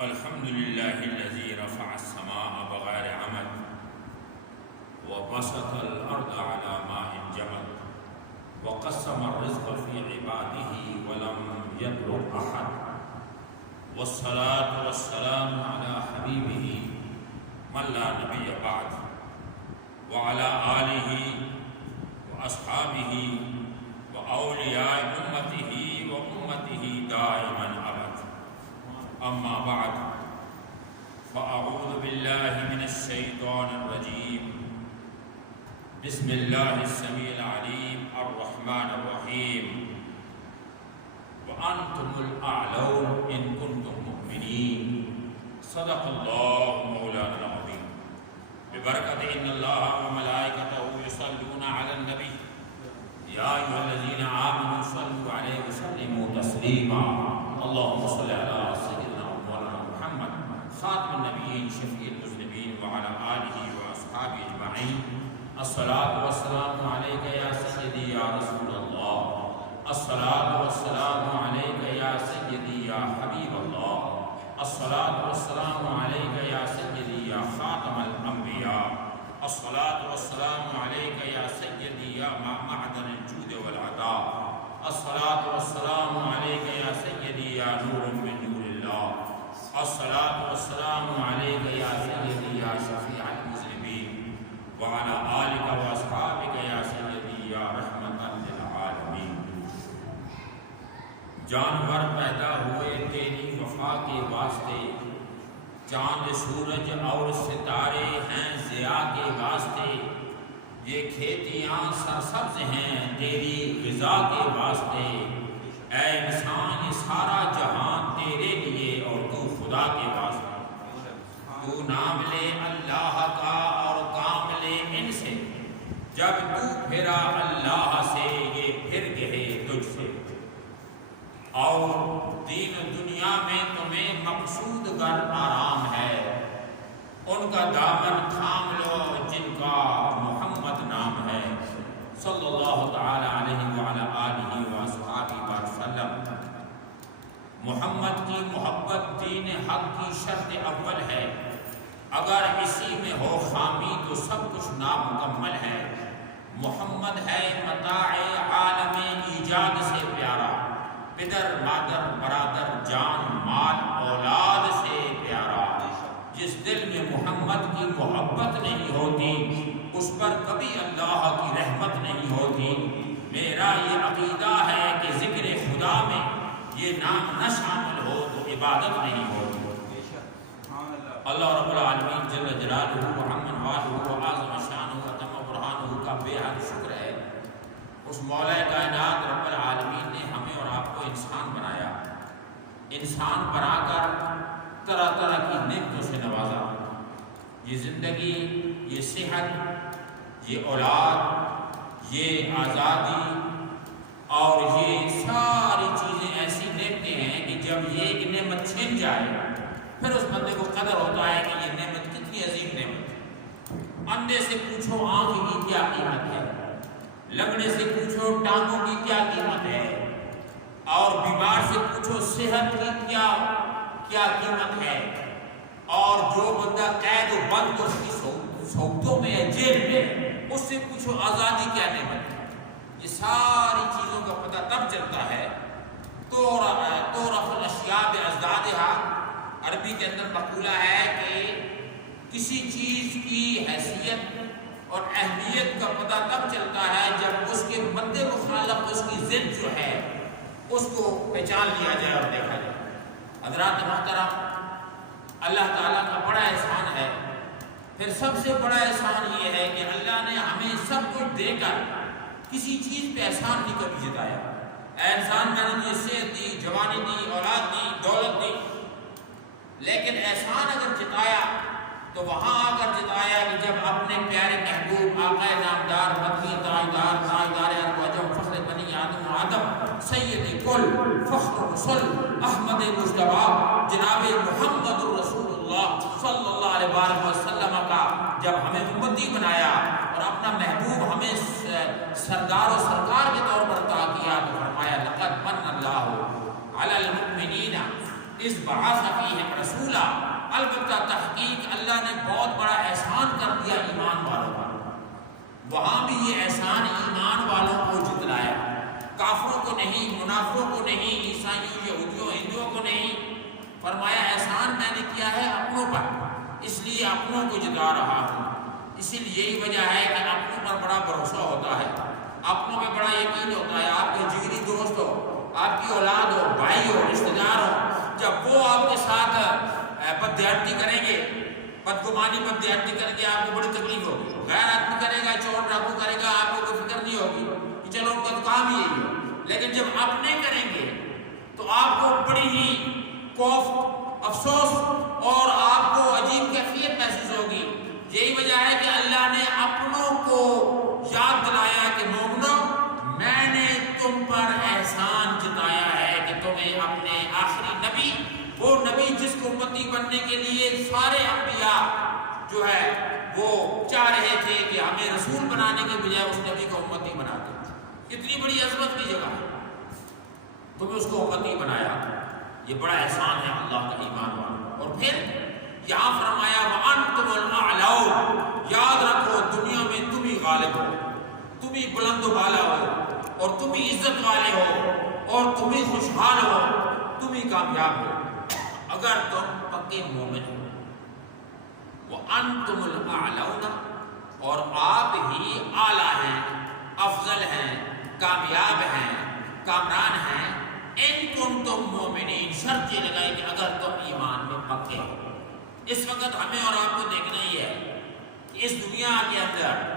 الحمد لله الذي رفع السماء بغير عمد وبسط الأرض على ماء جمد وقسم الرزق في عباده ولم يترك أحد والصلاة والسلام على حبيبه من لا نبي بعد وعلى آله وأصحابه وأولياء أمته وأمته دائما أبد. أما بعد فأعوذ بالله من الشيطان الرجيم. بسم الله السميع العليم الرحمن الرحيم. وأنتم الأعلون إن كنتم مؤمنين. صدق الله مولانا العظيم. ببركة إن الله وملائكته يصلون على النبي يا أيها الذين آمنوا صلوا عليه وسلموا تسليما. اللهم صل على سيدنا مولانا محمد خاتم النبيين شفيع المذنبين وعلى آله وأصحابه أجمعين. الصلاة والسلام عليك يا سيدي يا رسول الله. الصلاة والسلام عليك يا سيدي يا حبيب الله. الصلاة والسلام عليك يا سيدي يا خاتم الأنبياء. الصلاة والسلام عليك يا سيدي يا معدن الجود والعطاء. الصلاة والسلام عليك يا سيدي يا نور من نور الله. الصلاة والسلام عليك يا سيدي يا شفيع المذنبين وعلى آلك وأصحابك يا سيدي يا رحمة للعالمين. جانور پیدا ہوئے تیری وفا کے واسطے، چاند سورج اور ستارے ہیں ضیاء کے واسطے، یہ کھیتیاں سرسبز ہیں تیری غذا کے واسطے. اے انسان یہ سارا جہان تیرے لیے اور تو خدا کے واسطے. تو نام لے اللہ کا اور کام لے ان سے، جب تو پھرا اللہ سے یہ پھر گئے تجھ سے. اور دین دنیا میں تمہیں مقصود گر آرام ہے، ان کا دامن تھام لو جن کا محمد نام ہے. صلی اللہ تعالی علیہ وعلی آلہ وصحبہ وسلم. محمد کی محبت دین حق کی شرط اول ہے، اگر اسی میں ہو خامی تو سب کچھ نامکمل ہے. محمد ہے متاع عالم ایجاد سے پیارا، پدر مادر برادر جان مال اولاد سے پیارا. جس دل میں محمد کی محبت نہیں ہوتی اس پر کبھی اللہ کی رحمت نہیں ہوتی. میرا یہ عقیدہ ہے کہ ذکر خدا میں یہ نام نہ شامل ہو تو عبادت نہیں ہوتی. اللہ رب العالمین جل جلالہ وعظم والہ وعظم شانہ وتم برہانہ کا بے حد شکر ہے. اس مولا کائنات رب العالمین نے ہمیں اور آپ کو انسان بنایا، انسان بنا کر طرح طرح کی نعمتوں سے نوازا. یہ زندگی، یہ صحت، یہ اولاد، یہ آزادی اور یہ ساری چیزیں ایسی نعمتیں ہیں کہ جب یہ ایک نعمت چھن جائے پھر اس بندے کو قدر ہوتا ہے کہ یہ نعمت کتنی عظیم نعمت ہے. اندھے سے پوچھو آنکھ کی کیا قیمت ہے، لنگڑے سے پوچھو ٹانگوں کی کیا قیمت ہے، اور بیمار سے پوچھو صحت کی کیا قیمت ہے، اور جو بندہ قید و بند اس کی صحبتوں میں ہے جیل میں اس سے پوچھو آزادی کیا نعمت ہے. یہ ساری چیزوں کا پتہ تب چلتا ہے تعرف الاشیاء باضدادها. عربی کے اندر مقولہ ہے کہ کسی چیز کی حیثیت اور اہمیت کا پتہ تب چلتا ہے جب اس کے مد مخالف اس کی ضد جو ہے اس کو پہچان لیا جائے اور دیکھا جائے. حضرات محترم، اللہ تعالیٰ کا بڑا احسان ہے. پھر سب سے بڑا احسان یہ ہے کہ اللہ نے ہمیں سب کچھ دے کر کسی چیز پہ احسان نہیں کبھی جتایا. اے انسان میں نے تجھے صحت دی، جوانی دی، اولاد دی، دولت دی، لیکن احسان اگر جتایا تو وہاں آ کر جتایا کہ جب اپنے پیارے محبوب آقا نامدار مدنی تاجدار تاجدار ارب و عجم فخر بنی آدم و آدم سید کل فخر رسول احمد مجتبی جناب محمد الرسول اللہ صلی اللہ علیہ وآلہ وسلم کا جب ہمیں امتی بنایا اور اپنا محبوب ہمیں سردار و سرکار کے طور پر عطا کیا تو فرمایا لقد من اللہ علی المؤمنین اذ بعث فیہم رسولا البتہ تحقیق اللہ نے بہت بڑا احسان کر دیا ایمان والوں پر، وہاں بھی یہ احسان ایمان والوں کو جتلایا، کافروں کو نہیں، منافقوں کو نہیں، عیسائیوں، یہودیوں، ہندوؤں کو نہیں۔ فرمایا احسان میں نے کیا ہے اپنوں پر، اس لیے اپنوں کو جتا رہا ہوں۔ اسی لیے یہی وجہ ہے کہ اپنوں پر بڑا بھروسہ ہوتا ہے، اپنوں پہ بڑا یقین ہوتا ہے۔ آپ کے جگری دوست ہو، آپ کی اولاد ہو، بھائی ہو، رشتہ دار ہو، جب وہ آپ کے ساتھ بددیانتی کریں گے، بدگمانی بددیانتی کریں گے، آپ کو بڑی تکلیف ہوگی۔ غیر آدمی کرے گا، چور ڈاکو کرے گا، آپ کو کوئی فکر نہیں ہوگی کہ چلو ان کا تو کام ہی یہی ہے۔ لیکن جب اپنے کریں گے تو آپ کو بڑی ہی خوف، افسوس اور آپ کو عجیب کیفیت محسوس ہوگی۔ یہی وجہ ہے کہ اللہ نے اپنوں کو یاد دلایا کہ مومنو، میں نے تم پر احسان جتایا ہے کہ تمہیں اپنے آخری نبی، وہ نبی جس کو امتی بننے کے لیے سارے انبیاء جو ہے وہ چاہ رہے تھے کہ ہمیں رسول بنانے کے بجائے اس نبی کو امتی بنا دیں، اتنی بڑی عظمت کی جگہ تمہیں اس کو امتی بنایا، یہ بڑا احسان ہے اللہ کا ایمان والوں۔ اور پھر یہاں فرمایا وَأَنْتُمُ الْأَعْلَوْنَ، یاد رکھو دنیا میں تم ہی غالب ہو، تم ہی بلند و بالا ہو، اور تم ہی عزت والے ہو، اور تم ہی خوشحال ہو، تم ہی کامیاب ہو اگر تم پکے مومن ہو۔ وَأَنْتُمُ الْأَعْلَوْنَ، اور آپ ہی اعلیٰ ہیں، افضل ہیں، کامیاب ہیں، کامران ہیں۔ ان کنتم مومنین، شرط یہ لگائی کہ اگر تم ایمان میں پکے ہو۔ اس وقت ہمیں اور آپ کو دیکھنا ہی ہے کہ اس دنیا کے اندر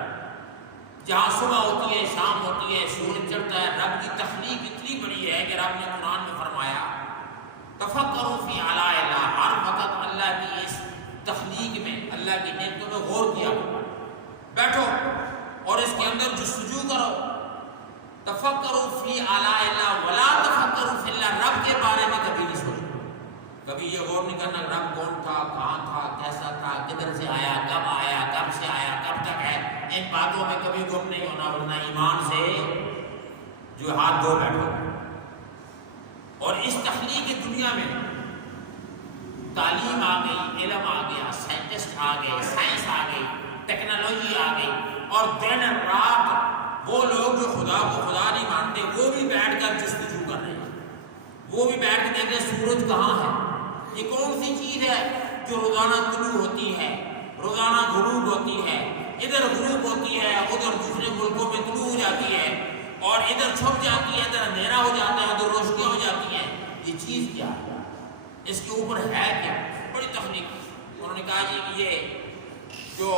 جہاں صبح ہوتی ہے، شام ہوتی ہے، سورج چڑھتا ہے، رب کی تخلیق اتنی بڑی ہے کہ رب نے قرآن میں فرمایا تفکروا فی آلاء اللہ، ہر وقت اللہ کی اس تخلیق میں، اللہ کی نعمتوں میں غور کیا بیٹھو اور اس کے اندر جستجو کرو۔ تفکروا فی آلاء اللہ ولا تفکروا فی اللہ، رب کے بارے میں کبھی نہیں سوچو، کبھی یہ غور نہیں کرنا رب کون تھا، کہاں تھا، کیسا تھا، کدھر سے آیا، کب سے آیا، کب تک ہے، ان باتوں میں کبھی گم نہیں ہونا، ورنہ ایمان سے جو ہاتھ دھو بیٹھو۔ اور اس تخلیقی دنیا میں تعلیم آ گئی، علم آ گیا، سائنٹسٹ آ گئے، سائنس آ گئی، ٹیکنالوجی آ گئی، اور دن رات وہ لوگ جو خدا کو خدا نہیں مانتے وہ بھی بیٹھ کر جستجو کر رہے ہیں، وہ بھی بیٹھ کے دیکھ رہے سورج کہاں ہے، یہ کون سی چیز ہے جو روزانہ طلوع ہوتی ہے، روزانہ غروب ہوتی ہے، ادھر غروب ہوتی ہے، ادھر دوسرے ملکوں میں طلوع ہو جاتی ہے، اور ادھر چھپ جاتی ہے، ادھر اندھیرا ہو جاتا ہے، ادھر روشنیاں ہو جاتی ہیں، یہ چیز کیا ہے، اس کے اوپر ہے کیا؟ بڑی تخلیق۔ انہوں نے کہا جی کہ یہ جو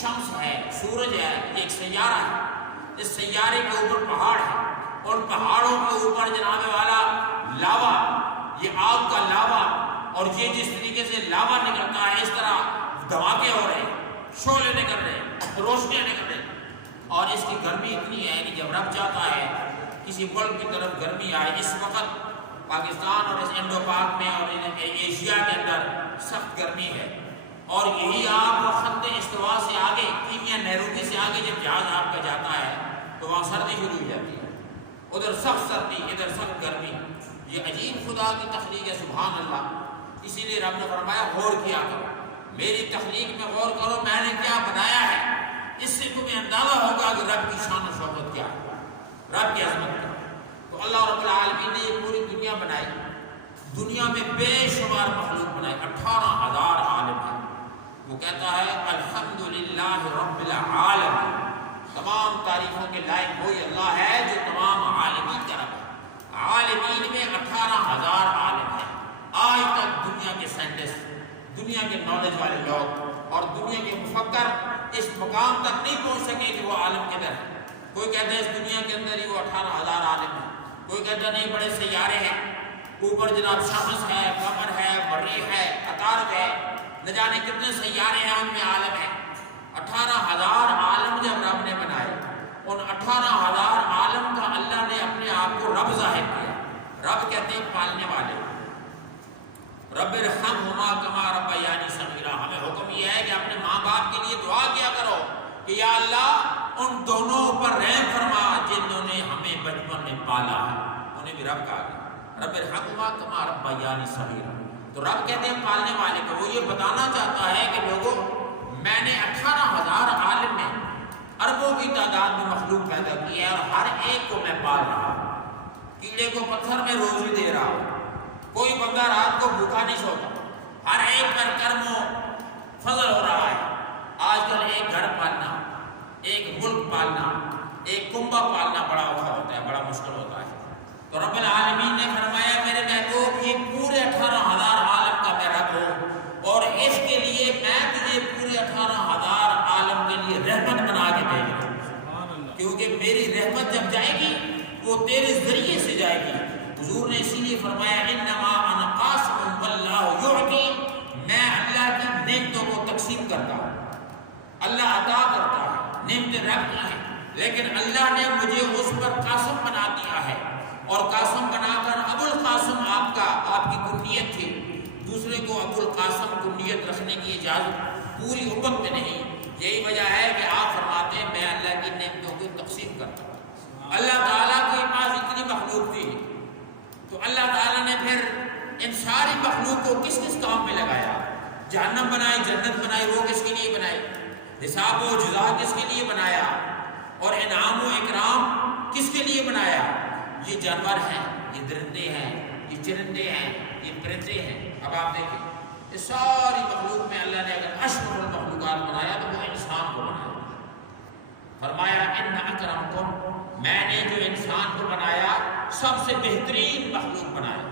شمس ہے، سورج ہے، یہ ایک سیارہ ہے، اس سیارے کے اوپر پہاڑ ہے، اور پہاڑوں کے اوپر جناب والا لاوا، یہ آگ کا لاوا، اور یہ جس طریقے سے لاوا نکلتا ہے اس طرح دھماکے ہو رہے ہیں، شعلے نکل رہے ہیں، روشنیاں نکل رہے ہیں، اور اس کی گرمی اتنی ہے کہ جب رب چاہتا ہے کسی ملک کی طرف گرمی آئے، اس وقت پاکستان اور اس انڈو پاک میں اور ایشیا کے اندر سخت گرمی ہے، اور یہی آپ خط استوا سے آگے، کینیا نیروبی سے آگے جب جہاز آپ کا جاتا ہے تو وہاں سردی شروع ہو جاتی ہے، ادھر سخت سردی، ادھر سخت گرمی۔ یہ عجیب خدا کی تخلیق ہے، سبحان اللہ۔ اسی لیے رب نے فرمایا غور کیا کرو، میری تخلیق میں غور کرو، میں نے کیا بنایا ہے، اس سے تمہیں اندازہ ہوگا کہ رب کی شان و شوکت کیا ہے، رب کی عظمت کیا ہے۔ تو اللہ رب العالمین نے یہ پوری دنیا بنائی، دنیا میں بے شمار مخلوق بنائی، 18,000 عالم ہیں۔ وہ کہتا ہے الحمدللہ رب العالمین، تمام تعریفوں کے لائق وہی اللہ ہے جو تمام عالمین کا رب ہے۔ عالمین میں 18,000 عالم ہیں۔ آج تک دنیا کے سائنٹسٹ، دنیا کے نالج والے لوگ اور دنیا کے مفکر اس مقام تک نہیں پہنچ سکے کہ وہ عالم کدھر ہے۔ کوئی کہتا ہے اس دنیا کے اندر ہی وہ 18,000 عالم ہیں، کوئی کہتا نہیں بڑے سیارے ہیں، اوپر جناب شمس ہے، قمر ہے، مریخ ہے، عطارد ہے، نہ جانے کتنے سیارے ہیں، ان میں عالم ہے۔ 18,000 عالم جب رب نے بنائے، ان 18,000 عالم کا اللہ نے اپنے آپ کو رب ظاہر کیا۔ رب کہتے ہیں پالنے والے، رب ارحمہما کما ربیانی صغیرا۔ ہمیں حکم یہ ہے کہ اپنے ماں باپ کے لیے دعا کیا کرو کہ یا اللہ ان دونوں پر رحم فرما جنہوں نے ہمیں بچپن میں پالا ہے، انہیں بھی رب کہا گیا۔ رب ارحمہما کما ربیانی صغیرا۔ تو رب کہتے ہیں پالنے والے کو، وہ یہ بتانا چاہتا ہے کہ لوگوں میں نے 18,000 عالم میں اربوں کی تعداد میں مخلوق پیدا کی ہے اور ہر ایک کو میں پال رہا ہوں۔ کیڑے کو پتھر میں روزی دے رہا ہوں، کوئی بندہ رات کو بھوکا نہیں سوتا، ہر ایک پر کرم و فضل ہو رہا ہے۔ آج کل ایک گھر پالنا، ایک ملک پالنا، ایک کنبہ پالنا بڑا اوکھا ہوتا ہے، بڑا مشکل ہوتا ہے۔ تو رب العالمین نے فرمایا میرے محبوب یہ پورے 18,000 عالم کا میں رب ہوں، اور اس کے لیے میں تجھے پورے 18,000 عالم کے لیے رحمت بنا کے بھیج رہا ہوں، کیونکہ میری رحمت جب جائے گی وہ تیرے ذریعے سے جائے گی۔ حضور نے اسی لیے فرمایا انما انا قاسم واللہ یعطی، میں اللہ کی نعمتوں کو تقسیم کرتا ہوں، اللہ عطا کرتا ہے، نعمتیں رب کی ہیں، لیکن اللہ نے مجھے اس پر قاسم بنا دیا ہے، اور قاسم بنا کر ابو القاسم آپ کی کنیت تھی، دوسرے کو ابو القاسم کنیت رکھنے کی اجازت پوری امت میں نہیں۔ یہی وجہ ہے کہ آپ فرماتے ہیں میں اللہ کی نعمتوں کو تقسیم کرتا ہوں۔ اللہ تعالیٰ کے پاس اتنی مخلوق تھی تو اللہ تعالیٰ نے پھر ان ساری مخلوق کو کس کس کام میں لگایا؟ جہنم بنائی، جنت بنائی، وہ کس کے لیے بنائی؟ حساب و جزا کس کے لیے بنایا؟ اور انعام و اکرام کس کے لیے بنایا؟ یہ جانور ہیں، یہ درندے ہیں، یہ چرندے ہیں، یہ پرندے ہیں۔ اب آپ دیکھیں اس ساری مخلوق میں اللہ نے اگر اشرف المخلوقات بنایا تو وہ انسان کو بنایا۔ فرمایا ان اکرمکم، میں نے جو انسان کو بنایا سب سے بہترین مخلوق بنایا۔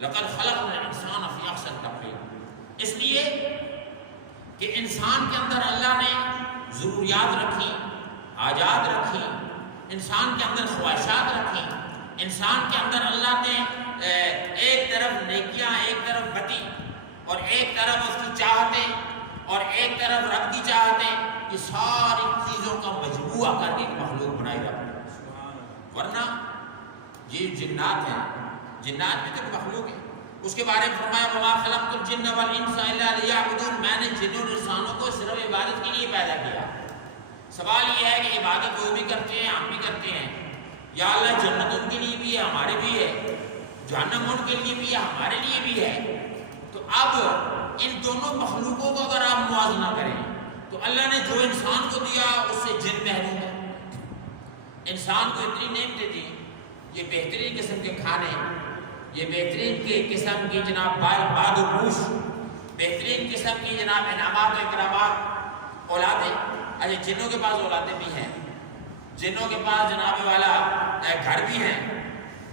لقد خلقنا الانسان فی احسن تقویم، اس لیے کہ انسان کے اندر اللہ نے ضروریات رکھی، حاجات رکھی، انسان کے اندر خواہشات رکھی، انسان کے اندر اللہ نے ایک طرف نیکیاں، ایک طرف بدی، اور ایک طرف اس کی چاہتیں اور ایک طرف رب کی چاہتیں، یہ ساری چیزوں کا مجموعہ کر کے ایک مخلوق بنائی رب نے۔ ورنہ یہ جنات ہیں، جنات میں تو مخلوق ہے، اس کے بارے میں فرمایا وما خلقت الجن والانس الا لیعبدون، میں نے جنوں اور انسانوں کو صرف عبادت کے لیے پیدا کیا۔ سوال یہ ہے کہ عبادت وہ بھی کرتے ہیں، ہم بھی کرتے ہیں، یا اللہ جنت ان کے لیے بھی ہے، ہمارے بھی ہے، جہنم ان کے لیے بھی ہے، ہمارے لیے بھی ہے۔ تو اب ان دونوں مخلوقوں کو اگر آپ موازنہ کریں تو اللہ نے جو انسان کو دیا اس سے جن محروم ہے۔ انسان کو اتنی نعمتیں دی، یہ بہترین قسم کے کھانے، یہ بہترین قسم کی جناب باد و پوش، بہترین قسم کی جناب انعامات و اکرامات، اولادیں۔ اچھا جنوں کے پاس اولادیں بھی ہیں، جنوں کے پاس جناب والا گھر بھی ہیں،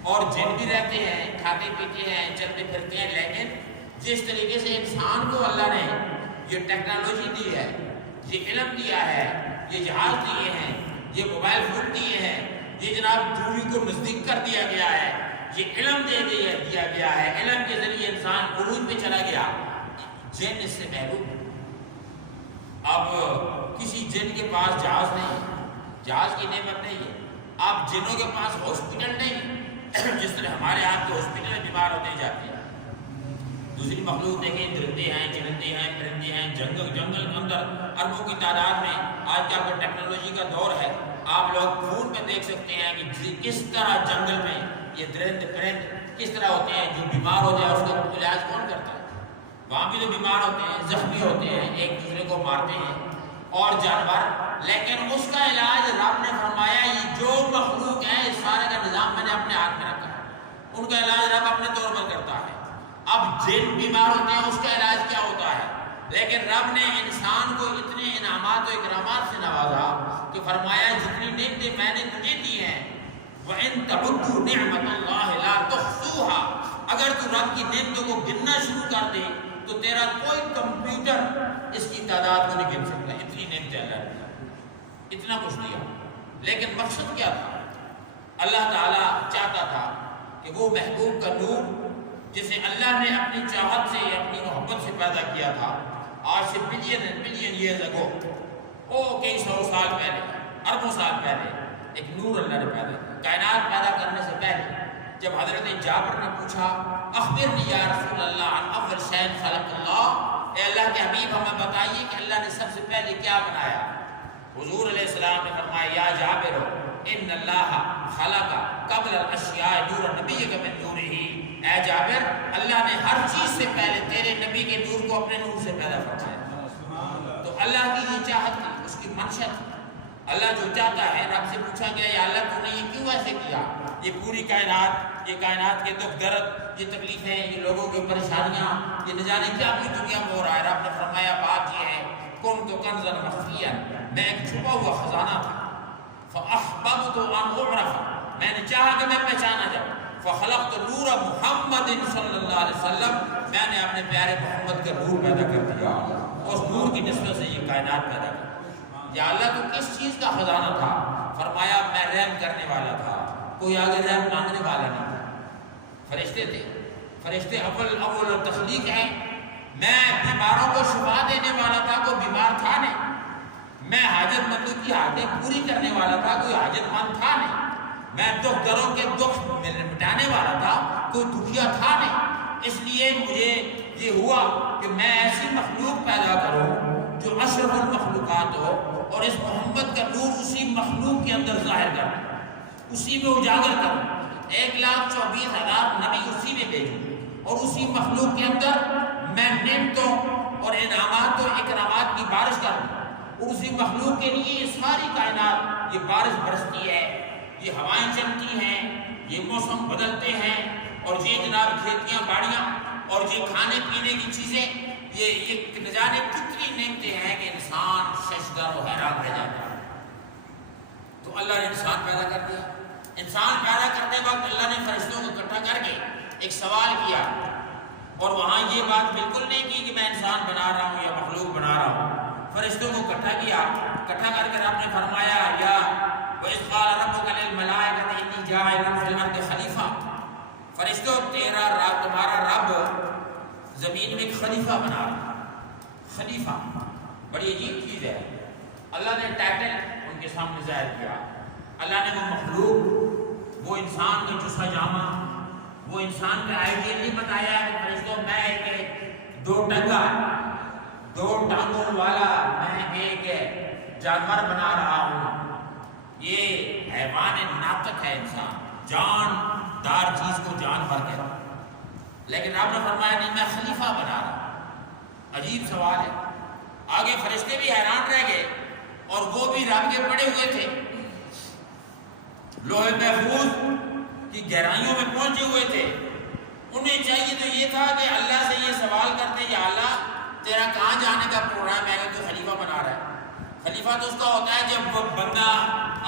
اور جن بھی رہتے ہیں، کھاتے پیتے ہیں، چلتے پھرتے ہیں، لیکن جس طریقے سے انسان کو اللہ نے یہ ٹیکنالوجی دی ہے، یہ علم دیا ہے، یہ جہاز دیے ہیں، یہ موبائل فون دیے ہیں، یہ جناب دوری کو نزدیک کر دیا گیا ہے، یہ علم دیا گیا ہے، علم کے ذریعے انسان عروج پہ چلا گیا، جن اس سے محروم ہے۔ اب کسی جن کے پاس جہاز نہیں، جہاز کی نعمت نہیں ہے، اب جنوں کے پاس ہاسپٹل نہیں، جس طرح ہمارے آپ کے ہاسپٹل میں بیمار ہوتے جاتے ہیں۔ دوسری مخلوق دیکھیں، درندے ہیں، چرندے ہیں، پرندے ہیں، جنگل کے اندر اربوں کی تعداد میں۔ آج کا کوئی ٹیکنالوجی کا دور ہے، آپ لوگ فون پہ دیکھ سکتے ہیں کہ کس طرح جنگل میں یہ درند پرند کس طرح ہوتے ہیں، جو بیمار ہو جائے اس کا علاج کون کرتا ہے؟ وہاں بھی جو بیمار ہوتے ہیں، زخمی ہوتے ہیں، ایک دوسرے کو مارتے ہیں اور جانور، لیکن اس کا علاج رب نے فرمایا یہ جو مخلوق ہے اس سارے کا نظام میں نے اپنے ہاتھ میں رکھا ہے، ان کا علاج رب اپنے طور پر کرتا ہے۔ اب جن بیمار ہوتے ہیں اس کا علاج کیا ہوتا ہے، لیکن رب نے انسان کو اتنے انعامات و اکرامات سے نوازا کہ فرمایا جتنی نعمتیں میں نے تجھے دی ہیں وَإِن تَعُدُّوا نِعْمَةَ اللَّهِ لَا تُحْصُوهَا، اگر تو رب کی نعمتوں کو گننا شروع کر دے تو تیرا کوئی کمپیوٹر اس کی تعداد کو نہیں گن سکتا۔ اتنی نعمتیں اللہ نے، اتنا کچھ دیا، لیکن مقصد کیا تھا؟ اللہ تعالیٰ چاہتا تھا کہ وہ محبوب کا نور جسے اللہ نے اپنی چاہت سے، اپنی محبت سے پیدا کیا تھا، آج سے بلین ایئرز اگو، کئی سو سال پہلے، اربوں سال پہلے ایک نور اللہ نے پیدا کیا۔ کائنات پیدا کرنے سے پہلے جب حضرت جابر نے پوچھا اخبرنی یا رسول اللہ عن اول شیء خلق اللہ، اے اللہ کے حبیب ہمیں بتائیے کہ اللہ نے سب سے پہلے کیا بنایا؟ حضور علیہ السلام نے فرمایا یا جابر ان اللہ خلق قبل الاشیاء نور نبی کا من نورہ، اے جابر اللہ نے ہر چیز سے پہلے تیرے نبی کے نور کو اپنے نور سے پیدا فرمایا۔ تو اللہ کی یہ چاہت تھی، اس کی منشا تھی۔ اللہ جو چاہتا ہے، رب سے پوچھا گیا یا اللہ تو نے یہ کیوں ایسے کیا؟ یہ پوری کائنات، یہ کائنات کے دکھ درد، یہ تکلیفیں، یہ لوگوں کی پریشانیاں، یہ نہ جانے کیا اپنی دنیا میں ہو رہا ہے۔ رب نے فرمایا بات یہ ہے کنت کنزا مخفیا، میں ایک چھپا ہوا خزانہ تھا، فاحببت ان اعرف، میں نے چاہا کہ میں پہچانا جاؤں، فخلقت نور محمد صلی اللہ علیہ وسلم، میں نے اپنے پیارے محمد کا نور پیدا کر دیا، اس نور کی نسبت سے یہ کائنات پیدا کی۔ یا اللہ تو کس چیز کا خزانہ تھا؟ فرمایا میں رحم کرنے والا تھا، کوئی آگے رحم مانگنے والا نہیں تھا۔ فرشتے تھے، فرشتے اول تخلیق ہیں۔ میں بیماروں کو شفا دینے والا تھا، کوئی بیمار تھا نہیں۔ میں حاجت مندوں کی حاجتیں پوری کرنے والا تھا، کوئی حاجت مند تھا نہیں۔ میں دکھ دروں کے دکھ مٹانے والا تھا، کوئی دکھیا تھا نہیں۔ اس لیے مجھے یہ ہوا کہ میں ایسی مخلوق پیدا کروں جو اشرف المخلوقات ہو، اور اس محمد کا نور اسی مخلوق کے اندر ظاہر کروں، اسی میں اجاگر کروں۔ 1,24,000 نبی اسی میں بھیجوں، اور اسی مخلوق کے اندر میں نعمتوں اور انعامات و اکرامات کی بارش کروں، اور اسی مخلوق کے لیے یہ ساری کائنات، یہ بارش برستی ہے، یہ ہوائیں چلتی ہیں، یہ موسم بدلتے ہیں، اور یہ جناب کھیتیاں باڑیاں، اور یہ کھانے پینے کی چیزیں، یہ نہ جانے کتنی نعمتیں ہیں کہ انسان ششدر و حیران رہ جاتا ہے۔ تو اللہ نے انسان پیدا کر دیا۔ انسان پیدا کرتے وقت اللہ نے فرشتوں کو اکٹھا کر کے ایک سوال کیا، اور وہاں یہ بات بالکل نہیں کی کہ میں انسان بنا رہا ہوں یا مخلوق بنا رہا ہوں۔ فرشتوں کو اکٹھا کیا، اکٹھا کر کے رب نے فرمایا یا وَإِذْ قَالَ رَبُّكَ لِلْمَلَائِكَةِ إِنِّي جَاعِلٌ فِي الْأَرْضِ خَلِيفَةً، فرشتوں تمہارا رب زمین میں ایک خلیفہ بنا رہا ہے۔ خلیفہ بڑی عجیب چیز ہے۔ اللہ نے ٹائٹل ان کے سامنے ظاہر کیا۔ اللہ نے وہ مخلوق، وہ انسان کا جسا جامہ، وہ انسان کا آئیڈیل نہیں بتایا کہ فرشتوں میں ایک دو ٹانگوں والا میں ایک جانور بنا رہا ہوں۔ یہ حیوان ناطق ہے، انسان جاندار چیز کو جانور کہتا ہے، لیکن آپ نے فرمایا نہیں میں خلیفہ بنا رہا ہوں۔ عجیب سوال ہے۔ آگے فرشتے بھی حیران رہ گئے، اور وہ بھی رب کے پڑے ہوئے تھے، لوح محفوظ کی گہرائیوں میں پہنچے ہوئے تھے۔ انہیں چاہیے تو یہ تھا کہ اللہ سے یہ سوال کرتے یا اللہ تیرا کہاں جانے کا پروگرام ہے کہ تو خلیفہ بنا رہا ہے۔ خلیفہ تو اس کا ہوتا ہے جب وہ بندہ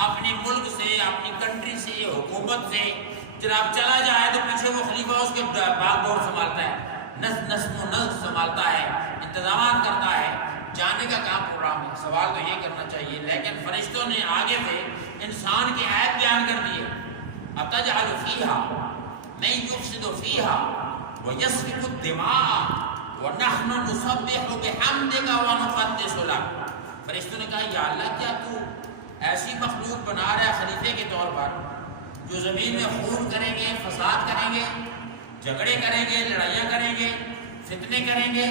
اپنی ملک سے، اپنی کنٹری سے، حکومت سے جناب چلا جائے تو پیچھے وہ خلیفہ اس کے باغ دور سنبھالتا ہے، نظم و نسق سنبھالتا ہے، انتظامات کرتا ہے، جانے کا کام پروگرام ہے۔ سوال تو یہ کرنا چاہیے، لیکن فرشتوں نے آگے سے انسان کے عیب بیان کر دیے۔ اَتَجْعَلُ فِيهَا مَن يُفْسِدُ فِيهَا وَيَسْفِكُ الدِّمَاءَ وَنَحْنُ نُسَبِّحُ بِحَمْدِكَ وَنُقَدِّسُ لَكَ۔ فرشتوں نے کہا یا اللہ کیا تو ایسی مخلوق بنا رہا ہے خلیفے کے طور پر جو زمین میں خون کریں گے، فساد کریں گے، جھگڑے کریں گے، لڑائیاں کریں گے، فتنے کریں گے۔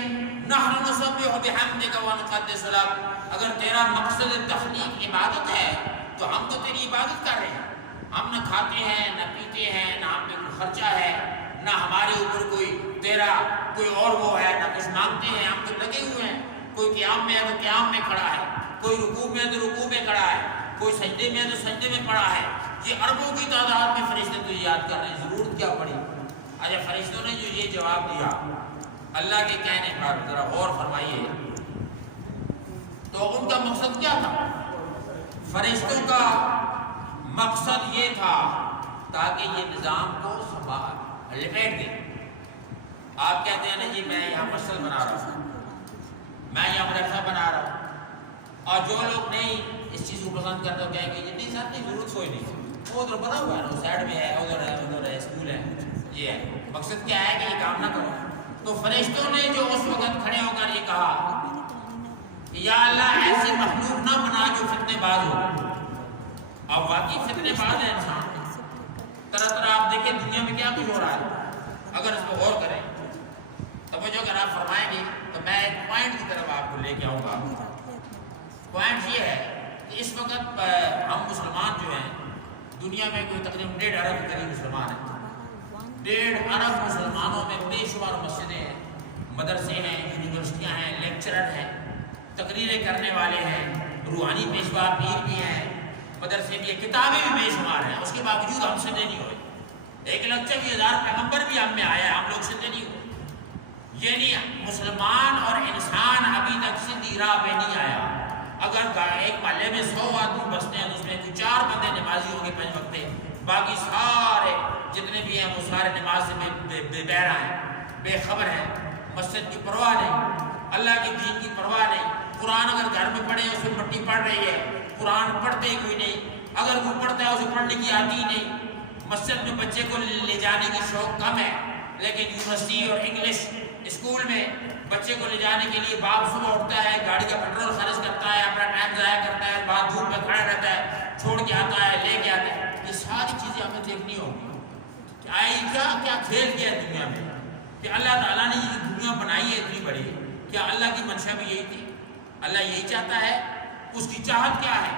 نحن نسبح بحمدک ونقدس لک، اگر تیرا مقصد تخلیق عبادت ہے تو ہم تو تیری عبادت کر رہے ہیں۔ ہم نہ کھاتے ہیں، نہ پیتے ہیں، نہ ہم پہ کوئی خرچہ ہے، نہ ہمارے اوپر کوئی تیرا کوئی اور وہ ہے، نہ کچھ مانگتے ہیں، ہم تو لگے ہوئے ہیں۔ کوئی قیام میں ہے تو قیام میں کھڑا ہے، کوئی رکوع میں ہے تو رکوع میں کھڑا ہے، کوئی سجدے میں ہے تو سجدے میں پڑا ہے۔ یہ اربوں کی تعداد میں فرشتے تو یاد کر رہے ہیں، ضرورت کیا پڑی؟ اچھا فرشتوں نے جو یہ جواب دیا اللہ کے کہنے پر ذرا غور فرمائیے، تو ان کا مقصد کیا تھا؟ فرشتوں کا مقصد یہ تھا تاکہ یہ نظام کو لپیٹ دے۔ آپ کہتے ہیں نا جی میں یہاں مسجد بنا رہا ہوں، میں یہاں مدرسہ بنا رہا ہوں، اور جو لوگ نہیں اس چیز کو پسند کرتے ہو کہیں گے جی نہیں صاحب نہیں ضرورت کوئی نہیں، وہ ادھر بنا ہوا ہے نا، سائڈ میں ہے، ادھر ہے، اسکول ہے، یہ ہے۔ مقصد کیا ہے کہ یہ کام نہ کرو۔ تو فرشتوں نے جو اس وقت کھڑے ہو کر یہ کہا یا اللہ ایسی مخلوق نہ بنا جو فتنے باز ہو۔ اب واقعی فتنے باز ہے انسان، طرح طرح آپ دیکھیں دنیا میں کیا کچھ ہو رہا ہے۔ اگر اس کو غور کریں توجہ اگر آپ فرمائیں گے تو میں ایک پوائنٹ کی طرف آپ کو لے کے آؤں گا۔ پوائنٹ یہ ہے کہ اس وقت ہم مسلمان جو ہیں دنیا میں کوئی تقریباً 1.5 ارب کے قریب مسلمان ہیں، 1.5 ارب مسلمانوں میں بے شمار مسجدیں ہیں، مدرسے ہیں، یونیورسٹیاں ہیں، لیکچرر ہیں، تقریریں کرنے والے ہیں، روحانی پیشوا پیر بھی ہیں، مدرسے بھی ہیں، کتابیں بھی بے شمار ہیں، اس کے باوجود ہم سدھے نہیں ہوئے۔ 1,20,000 پیغمبر بھی ہم میں آیا، ہم لوگ سدھے نہیں ہوئے۔ یعنی مسلمان اور انسان ابھی تک سیدھی راہ پہ نہیں آیا۔ اگر ایک محلے میں 100 آدمی بستے ہیں، اس میں کوئی 4 بندے نمازی ہوں گے 5 وقت پہ، باقی سارے جتنے بھی ہیں وہ سارے نماز سے بے بہرا ہیں، بے خبر ہیں، مسجد کی پرواہ نہیں، اللہ کے دین کی پرواہ نہیں۔ قرآن اگر گھر میں پڑھے اس میں پٹی پڑھ رہی ہے، قرآن پڑھتے ہی کوئی نہیں، اگر کوئی پڑھتا ہے اسے پڑھنے کی آتی ہی نہیں۔ مسجد میں بچے کو لے جانے کی شوق کم ہے، لیکن یونیورسٹی اور انگلش اسکول میں بچے کو لے جانے کے لیے باپ صبح اٹھتا ہے، گاڑی کا پیٹرول خرچ کرتا ہے، اپنا ٹائم ضائع کرتا ہے، بعد دھوپ میں کھڑا رہتا ہے، چھوڑ کے آتا ہے، لے کے آتا ہے۔ یہ ساری چیزیں ہمیں دیکھنی ہوگی کہ کیا کھیل کیا ہے دنیا میں، کہ اللہ تعالیٰ نے یہ دنیا بنائی ہے اتنی بڑی، کیا اللہ کی منشا بھی یہی تھی؟ اللہ یہی چاہتا ہے؟ اس کی چاہت کیا ہے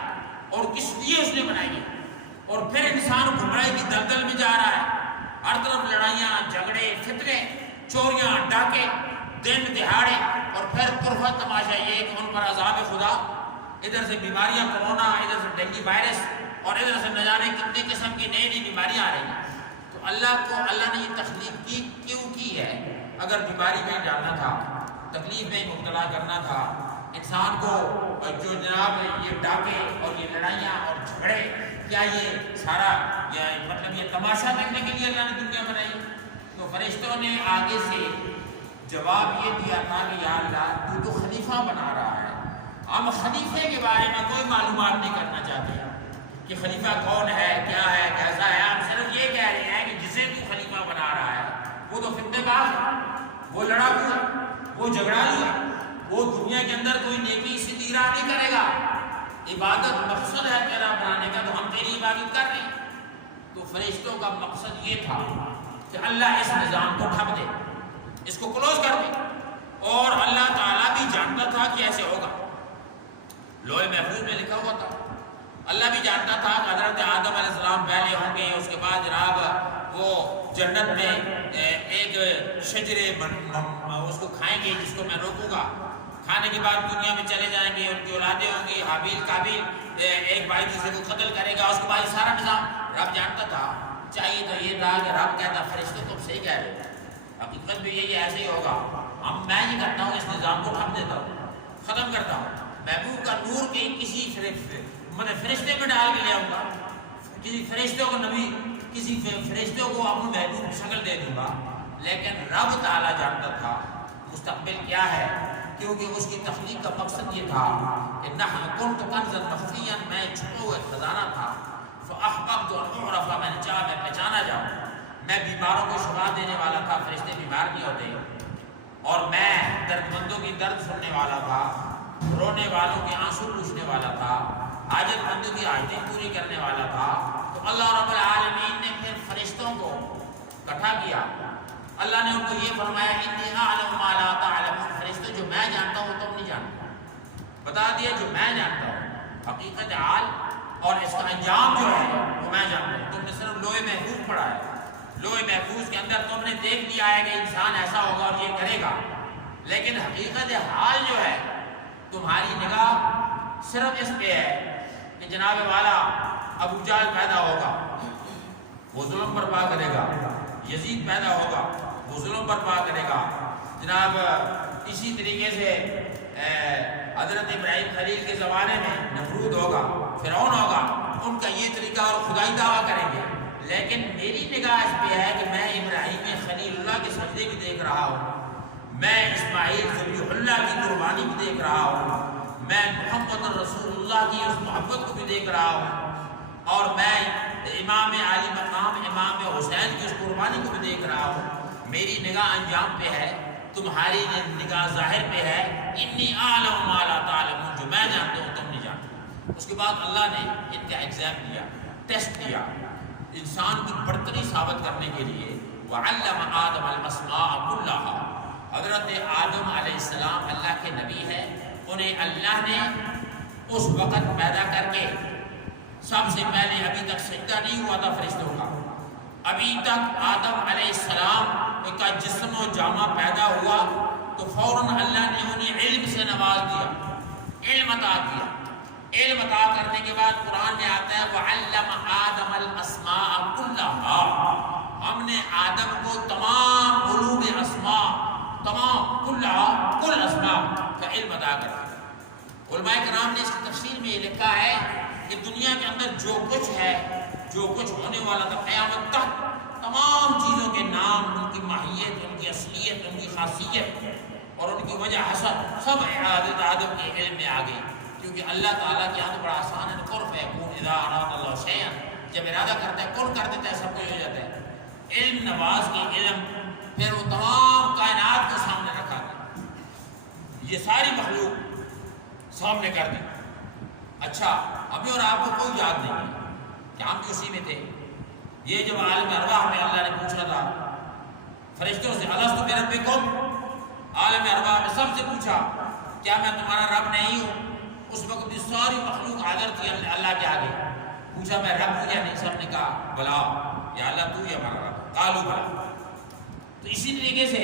اور کس لیے اس نے بنائی ہے؟ اور پھر انسان گمراہی کی دلدل میں جا رہا ہے، ہر طرف لڑائیاں، جھگڑے، فتنے، چوریاں، ڈاکے، دن دہاڑے، اور پھر طرفہ تماشا یہ کہ ان پر عذاب خدا، ادھر سے بیماریاں، کرونا، ادھر سے ڈینگی وائرس، اور ادھر سے نہ جانے کتنے قسم کی نئی بیماریاں آ رہی ہیں۔ تو اللہ نے یہ تخلیق کیوں کی ہے؟ اگر بیماری میں ڈالنا تھا، تکلیف میں مبتلا کرنا تھا انسان کو، جو جناب یہ ڈاکے اور یہ لڑائیاں اور جھگڑے، کیا یہ سارا مطلب یہ تماشا دیکھنے کے لیے اللہ نے دنیا بنائی؟ تو فرشتوں نے آگے سے جواب یہ دیا تھا کہ یا اللہ تو خلیفہ بنا رہا ہے، ہم خلیفے کے بارے میں کوئی معلومات نہیں کرنا چاہتے کہ خلیفہ کون ہے، کیا ہے، کیسا ہے۔ ہم صرف یہ کہہ رہے ہیں کہ جسے تو خلیفہ بنا رہا ہے وہ تو فتنے باز ہے، وہ لڑاکو ہے، وہ جھگڑالو ہے، وہ دنیا کے اندر کوئی نیکی سیدھی راہ نہیں کرے گا۔ عبادت مقصد ہے تیرا بنانے کا، تو ہم تیری عبادت کر رہے ہیں۔ تو فرشتوں کا مقصد یہ تھا کہ اللہ اس نظام کو ٹھپ دے، اس کو کلوز کر دے، اور اللہ تعالیٰ بھی جانتا تھا کہ ایسے ہوگا۔ لوح محفوظ میں لکھا ہوا تھا، اللہ بھی جانتا تھا کہ حضرت آدم علیہ السلام پہلے ہوں گے، اس کے بعد جناب وہ جنت میں ایک شجرے اس کو کھائیں گے جس کو میں روکوں گا، کھانے کے بعد دنیا میں چلے جائیں گے، ان کی اولادیں ہوں گی، حابیل قابیل، ایک بھائی دوسرے کو قتل کرے گا، اس کے بعد سارا نظام رب جانتا تھا۔ چاہیے تو یہ تھا کہ رب کہتا فرشتوں تم صحیح کہہ رہے ہو، حقیقت بھی یہی ایسے ہی ہوگا، میں یہ کرتا ہوں اس نظام کو ٹھپ دیتا ہوں، ختم کرتا ہوں، محبوب کا نور کسی فرشتے میں ڈال کے لے آؤں گا، کسی فرشتے کو نبی، کسی فرشتے کو اپنی محبوب کی شکل دے دوں گا۔ لیکن رب تعالیٰ جانتا تھا مستقبل کیا ہے، کیونکہ اس کی تخلیق کا مقصد یہ تھا کہ نحن کنت کنزا مخفیا، میں چھپا ہوا خزانہ تھا، فاحببت ان اعرف، میں نے چاہا میں پہچانا جاؤں، میں بیماروں کو شفا دینے والا تھا، فرشتے بیمار نہیں ہوتے، اور میں درد مندوں کی درد سننے والا تھا، رونے والوں کے آنسو پوچھنے والا تھا، حاجت مندوں کی حاجتیں پوری کرنے والا تھا۔ تو اللہ رب العالمین نے پھر فرشتوں کو اکٹھا کیا، اللہ نے ان کو یہ فرمایا انی اعلم ما لا تعلمون، فرشتوں جو میں جانتا ہوں تم نہیں جانتے، بتا دیا جو میں جانتا ہوں، حقیقت حال اور اس کا انجام جو ہے وہ میں جانتا ہوں۔ تم نے صرف لوح محفوظ پڑھا ہے، لوح محفوظ کے اندر تم نے دیکھ لیا ہے کہ انسان ایسا ہوگا اور یہ کرے گا، لیکن حقیقت حال جو ہے تمہاری نگاہ صرف اس پہ ہے کہ جناب والا ابو جہل پیدا ہوگا، وہ ظلم برپا کرے گا، یزید پیدا ہوگا، وہ ظلم برپا کرے گا، جناب اسی طریقے سے حضرت ابراہیم خلیل کے زمانے میں نمرود ہوگا، فرعون ہوگا، ان کا یہ طریقہ اور خدائی دعویٰ کریں گے۔ لیکن میری نگاہ اس پہ ہے کہ میں ابراہیم خلیل اللہ کے سجدے بھی دیکھ رہا ہوں، میں اسماعیل ذبیح اللہ کی قربانی بھی دیکھ رہا ہوں، میں محمد رسول اللہ کی اس محبت کو بھی دیکھ رہا ہوں، اور میں امام علی مقام امام حسین کی اس قربانی کو بھی دیکھ رہا ہوں۔ میری نگاہ انجام پہ ہے، تمہاری نگاہ ظاہر پہ ہے۔ انی اعلم ما لا تعلمون، جو میں جانتا ہوں تم نہیں جانتے۔ اس کے بعد اللہ نے ان کا ایگزام لیا، ٹیسٹ لیا، انسان کی برتری ثابت کرنے کے لیے۔ وعلم آدم الاسماء كلها، حضرت آدم علیہ السلام اللہ کے نبی ہے، انہیں اللہ نے اس وقت پیدا کر کے سب سے پہلے ابھی تک سجدہ نہیں ہوا تھا فرشتوں کا، ابھی تک آدم علیہ السلام کا جسم و جامع پیدا ہوا تو فوراً اللہ نے انہیں علم سے نواز دیا، علم عطا کیا۔ علم عطا کرنے کے بعد قرآن میں آتا ہے وَعَلَّمَ آدَمَ الْأَسْمَاءَ كُلَّهَا، ہم نے آدم کو تمام علوم اسماء، تمام کل اسماء کا علم عطا کر دیا۔ علماء کرام نے اس کی تفسیر میں یہ لکھا ہے کہ دنیا کے اندر جو کچھ ہے، جو کچھ ہونے والا تھا قیامت تک، تمام چیزوں کے نام، ان کی ماہیت، ان کی اصلیت، ان کی خاصیت اور ان کی وجہ حسب سب حضرت آدم کے علم میں آ گئی، کیونکہ اللہ تعالیٰ کے یہاں تو بڑا آسان ہے، کن فیکون اذا اراد اللہ شیئا، جب ارادہ کرتا ہے کن کر دیتا ہے، سب کچھ ہو جاتا ہے۔ علم نواز کی علم پھر وہ تمام کائنات کو سامنے رکھا گیا، یہ ساری مخلوق سامنے کر دی۔ اچھا ابھی اور آپ کو کوئی یاد نہیں ہے کہ ہم بھی اسی میں تھے۔ یہ جب عالم ارواح میں اللہ نے پوچھا تھا فرشتوں سے الست بربکم، عالم ارواح میں سب سے پوچھا کیا میں تمہارا رب نہیں ہوں؟ اس وقت یہ ساری مخلوق حاضر تھی اللہ کے آگے، پوچھا میں رب ہوں یا نہیں؟ سب نے کہا بلا یا اللہ تو ہی ہمارا رب، قالوا بلا۔ تو اسی طریقے سے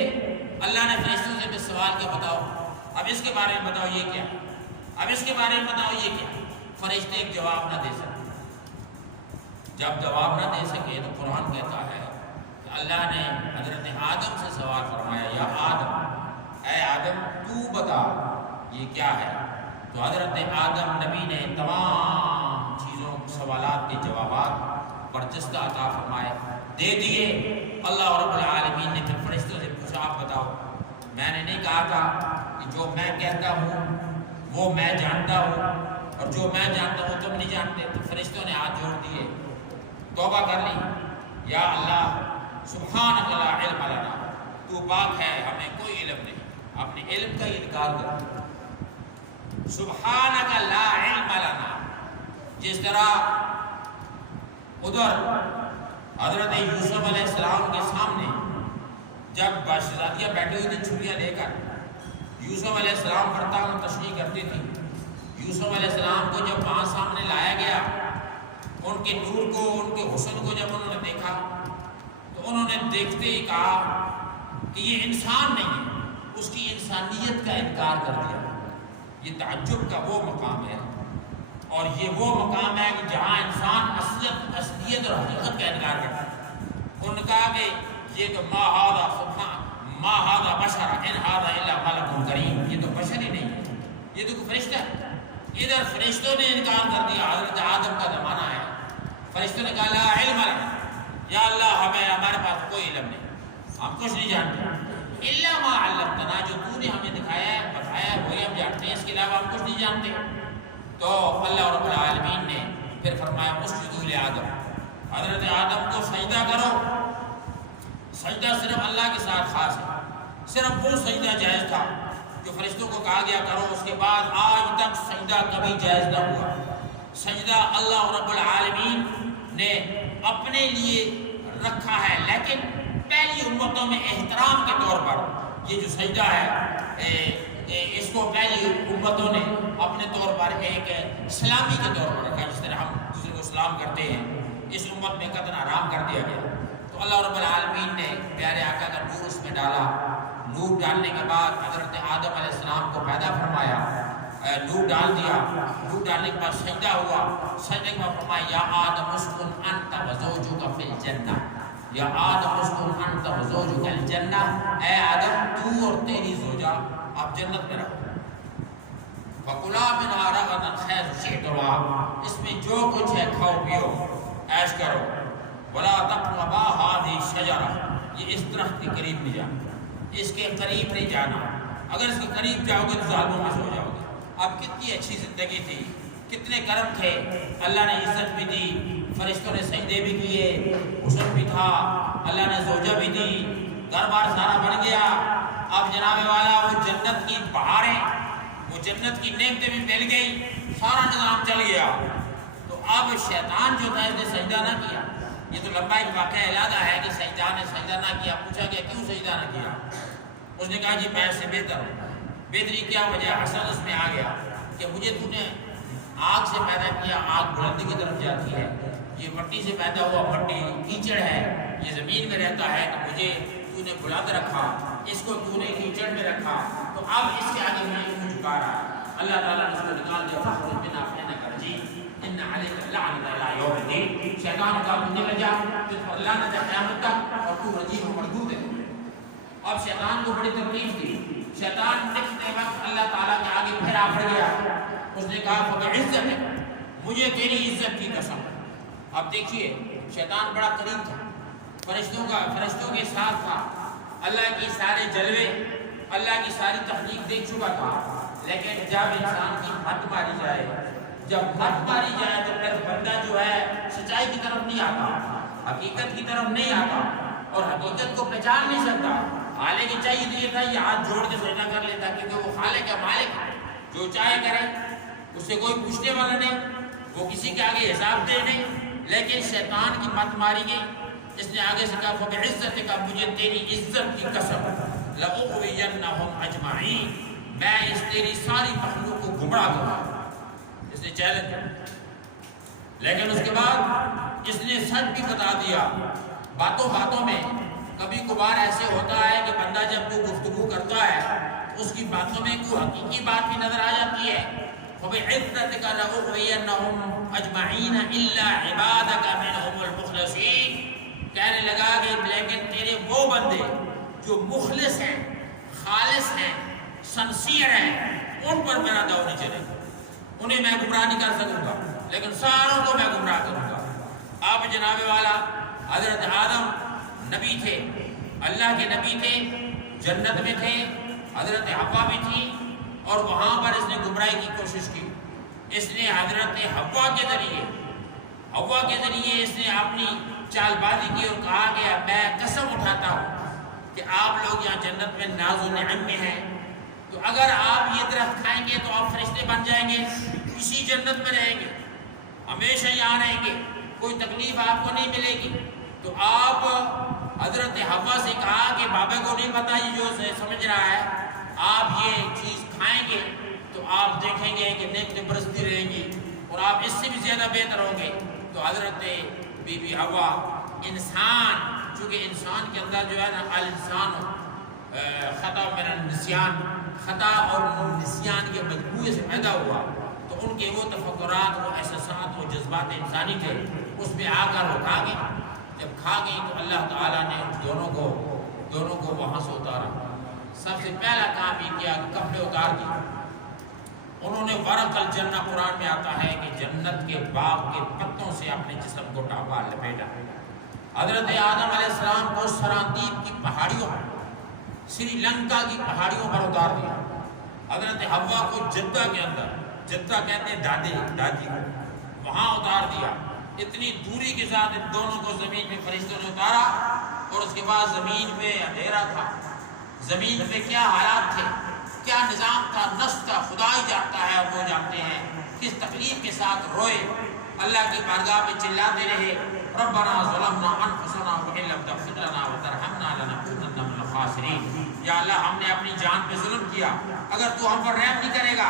اللہ نے فرشتوں سے بھی سوال کیا بتاؤ اب اس کے بارے میں بتاؤ یہ کیا، اب اس کے بارے میں بتاؤ یہ کیا۔ فرشتے ایک جواب نہ دے سکے، جب جواب نہ دے سکے تو قرآن کہتا ہے کہ اللہ نے حضرت آدم سے سوال فرمایا یا آدم، اے آدم تو بتا یہ کیا ہے۔ تو حضرت آدم نبی نے تمام چیزوں سوالات کے جوابات برجستہ عطا فرمائے، دے دیے۔ اللہ رب العالمین نے پھر فرشتوں سے پوچھا آپ بتاؤ، میں نے نہیں کہا تھا کہ جو میں کہتا ہوں وہ میں جانتا ہوں اور جو میں جانتا ہوں تم نہیں جانتے؟ تو فرشتوں نے ہاتھ جوڑ دیے، توبہ کر لی، یا اللہ سبحانک لا علم لنا، تو پاک ہے ہمیں کوئی علم نہیں، اپنے علم کا انکار کر، سبحانک لا علم لنا۔ جس طرح ادھر حضرت یوسف علیہ السلام کے سامنے جب شہزادیاں بیٹھی ہوئی تھی چھریاں لے کر، یوسف علیہ السلام پر تام تشریح کرتی تھی، یوسف علیہ السلام کو جب وہاں سامنے لایا گیا، ان کے نور کو، ان کے حسن کو جب انہوں نے دیکھا تو انہوں نے دیکھتے ہی کہا کہ یہ انسان نہیں ہے، اس کی انسانیت کا انکار کر دیا۔ یہ تعجب کا وہ مقام ہے اور یہ وہ مقام ہے کہ جہاں انسان اصلیت اور حقیقت کا انکار کرتا ہے۔ انہوں نے کہا کہ یہ تو ما ھذا بشر ان ھذا الا ملک کریم، یہ تو بشر ہی نہیں ہے، یہ تو کوئی فرشتہ ہے۔ ادھر فرشتوں نے انکار کر دیا، حضرت آدم کا زمانہ ہے، فرشتوں نے کہا لا علم لنا، یا اللہ ہمارے پاس کوئی علم نہیں، ہم کچھ نہیں جانتے، الا ما علمتنا، جو تو نے ہمیں دکھایا ہے بتایا ہے وہی ہم جانتے ہیں، اس کے علاوہ ہم کچھ نہیں جانتے۔ تو اللہ رب العالمین نے پھر فرمایا اسجدوا لآدم، حضرت آدم کو سجدہ کرو۔ سجدہ صرف اللہ کے ساتھ خاص ہے، صرف وہ سجدہ جائز تھا جو فرشتوں کو کہا گیا کرو، اس کے بعد آج تک سجدہ کبھی جائز نہ ہوا۔ سجدہ اللہ رب العالمین نے اپنے لیے رکھا ہے، لیکن پہلی امتوں میں احترام کے طور پر یہ جو سجدہ ہے اس کو پہلی امتوں نے اپنے طور پر ایک سلامی کے طور پر رکھا، جس طرح ہم دوسرے کو سلام کرتے ہیں، اس امت میں قطع حرام کر دیا گیا۔ تو اللہ رب العالمین نے پیارے آقا کا نور اس میں ڈالا، نور ڈالنے کے بعد حضرت آدم علیہ السلام کو پیدا فرمایا، نور ڈال دیا، نور ڈالنے کے بعد سجدہ ہوا، سجدے کے بعد فرمایا یا آدم اسکن انت وزوجک فی الجنہ، یا آدم اسکن انت وزوجک الجنہ، اے آدم تو اور تیری زوجہ آپ جنت میں رہو، فَكُلَا مِنْهَا رَغَدًا حَيْثُ شِئْتُمَا، اس میں جو کچھ ہے کھاؤ پیو عیش کرو، وَلَا تَقْرَبَا هَٰذِهِ الشَّجَرَةَ، یہ اس درخت کے قریب نہیں جانا، اس کے قریب نہیں جانا، اگر اس کے قریب جاؤ گے تو ظالموں میں سے ہو جاؤ گے۔ اب کتنی اچھی زندگی تھی، کتنے کرم تھے، اللہ نے عزت بھی دی، فرشتوں نے سجدے بھی کیے، حسن بھی تھا، اللہ نے زوجہ بھی دی، گھر بار سارا بن گیا۔ اب جناب والا وہ جنت کی بہاریں، وہ جنت کی نعمتیں بھی مل گئی، سارا نظام چل گیا۔ تو اب شیطان جو تھا اس نے سجدہ نہ کیا، یہ تو لمبا ایک واقعہ علیحدہ ہے کہ سجدہ نے سجدہ نہ کیا، پوچھا کہ کیوں سجدہ نہ کیا؟ اس نے کہا جی میں اس سے بہتر ہوں۔ بہتری کیا وجہ؟ حسد اس میں آ گیا کہ مجھے تو نے آگ سے پیدا کیا، آگ بلندی کی طرف جاتی ہے، یہ مٹی سے پیدا ہوا، مٹی کیچڑ ہے، یہ زمین میں رہتا ہے، تو مجھے تو نے بلند رکھا، اس کو تو نے کیچڑ میں رکھا، تو اب اس کے آگے میں کیوں جھکا رہا ہے؟ اللہ تعالیٰ نے اس کو نکال دیا، فخرج منہا فإنک رجیم ان علیک اللعنۃ الی یوم الدین، شیطان کا تو نکل جا، پھر پر لعنت ہے قیامت تک، اور تو رجیم و مردود ہے۔ اب شیطان کو بڑی تکلیف دی، شیطان نکلتے وقت اللہ تعالیٰ کے آگے پھر آ پڑ گیا، اس نے کہا فبعزت ہے، مجھے تیری عزت کی قسم۔ اب دیکھیے شیطان بڑا قریب تھا، فرشتوں کے ساتھ تھا، اللہ کی سارے جلوے، اللہ کی ساری تخلیق دیکھ چکا تھا، لیکن جب انسان کی مت ماری جائے، جب مت ماری جائے تو پھر بندہ جو ہے سچائی کی طرف نہیں آتا، حقیقت کی طرف نہیں آتا، اور حقیقت کو پہچان نہیں سکتا۔ حالانکہ چاہیے تو یہ تھا یہ ہاتھ جوڑ کے سجدہ کر لیتا، کیونکہ وہ خالق ہے، مالک ہے، جو چاہے کرے، اس سے کوئی پوچھنے والا نہیں، وہ کسی کے آگے حساب دے نہیں، لیکن شیطان کی مت ماری گئی، اس نے آگے سے کہا فبعزتک، مجھے تیری عزت کی قسم، لأغوینہم اجمعین، میں اس تیری ساری مخلوق کو گمراہ کروں، اس نے چیلنج کیا۔ لیکن اس کے بعد اس نے سچ بھی بتا دیا، باتوں باتوں میں کبھی کبھار ایسے ہوتا ہے کہ بندہ جب کوئی گفتگو کرتا ہے اس کی باتوں میں کوئی حقیقی بات بھی نظر آ جاتی ہے۔ فبعزتک لأغوینہم اجمعین الا عبادک منہم المخلصین، کہنے لگا کہ لیکن تیرے وہ بندے جو مخلص ہیں، خالص ہیں، سنسیئر ہیں، ان پر میرا داؤ نہیں چلے گا، انہیں میں گمراہ نہیں کر سکوں گا، لیکن ساروں کو میں گمراہ کروں گا۔ آپ جناب والا حضرت آدم نبی تھے، اللہ کے نبی تھے، جنت میں تھے، حضرت حوا بھی تھی، اور وہاں پر اس نے گمراہی کی کوشش کی۔ اس نے حضرت حوا کے ذریعے اس نے اپنی چال بازی کی اور کہا کہ میں قسم اٹھاتا ہوں کہ آپ لوگ یہاں جنت میں ناز و نعم میں ہیں، تو اگر آپ یہ درخت کھائیں گے تو آپ فرشتے بن جائیں گے، اسی جنت میں رہیں گے، ہمیشہ یہاں رہیں گے، کوئی تکلیف آپ کو نہیں ملے گی۔ تو آپ حضرت حوا سے کہا کہ بابا کو نہیں پتا یہ جو سمجھ رہا ہے، آپ یہ چیز کھائیں گے تو آپ دیکھیں گے کہ نیک برستی رہیں گی اور آپ اس سے بھی زیادہ بہتر ہوں گے۔ تو حضرت بی بی حوا، انسان، چونکہ انسان کے اندر جو ہے نا الانسان خطا من النسیان، خطا اور نسیان کے مجموعے سے پیدا ہوا، تو ان کے وہ تفکرات، وہ احساسات، وہ جذبات انسانی تھے، اس میں آ کر وہ کھا گئی۔ جب کھا گئی تو اللہ تعالیٰ نے دونوں کو وہاں سے اتارا۔ سب سے پہلا کام یہ کیا کہ کپڑے اتار دیے انہوں نے۔ ورق الجنہ قرآن میں آتا ہے کہ جنت کے باغ کے پتوں سے اپنے جسم کو ڈھانپا، لپیٹا۔ حضرت آدم علیہ السلام کو سرادیپ کی پہاڑیوں پر، سری لنکا کی پہاڑیوں پر اتار دیا۔ حضرت حوا کو جدہ کے اندر، جدہ کہتے ہیں دادی کو، وہاں اتار دیا۔ اتنی دوری کے ساتھ ان دونوں کو زمین میں فرشتوں نے اتارا، اور اس کے بعد زمین پہ اندھیرا تھا، زمین پہ کیا حالات تھے، کیا نظام تھا، نفس تھا، خدا ہی جانتا ہے، وہ جانتے ہیں کس تکلیف کے ساتھ روئے، اللہ کی بارگاہ میں چلاتے رہے، ربنا ظلمنا انفسنا وان لم تغفر لنا وترحمنا لنکونن من الخاسرین۔ یا اللہ ہم نے اپنی جان پہ ظلم کیا، اگر تو ہم پر رحم نہیں کرے گا،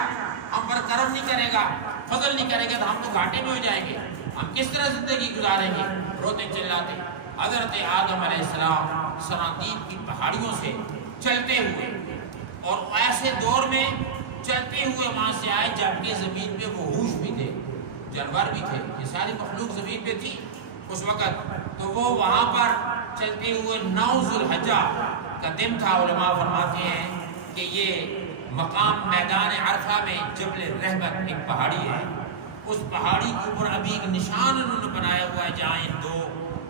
ہم پر کرم نہیں کرے گا، فضل نہیں کرے گا، تو ہم تو گھاٹے میں ہو جائیں گے، ہم کس طرح زندگی گزاریں گے، روتے چلاتے۔ حضرت آدم علیہ السلام سرادیپ کی پہاڑیوں سے چلتے ہوئے، اور ایسے دور میں چلتے ہوئے وہاں سے آئے جبکہ زمین پہ وحوش بھی تھے، جانور بھی تھے، یہ ساری مخلوق زمین پہ تھی اس وقت۔ تو وہ وہاں پر چلتے ہوئے 9 ذو الحجہ کا دن تھا۔ علماء فرماتے ہیں کہ یہ مقام میدان عرفہ میں جبل رحمت ایک پہاڑی ہے، اس پہاڑی کے اوپر ابھی ایک نشان انہوں نے بنایا ہوا ہے جہاں یہ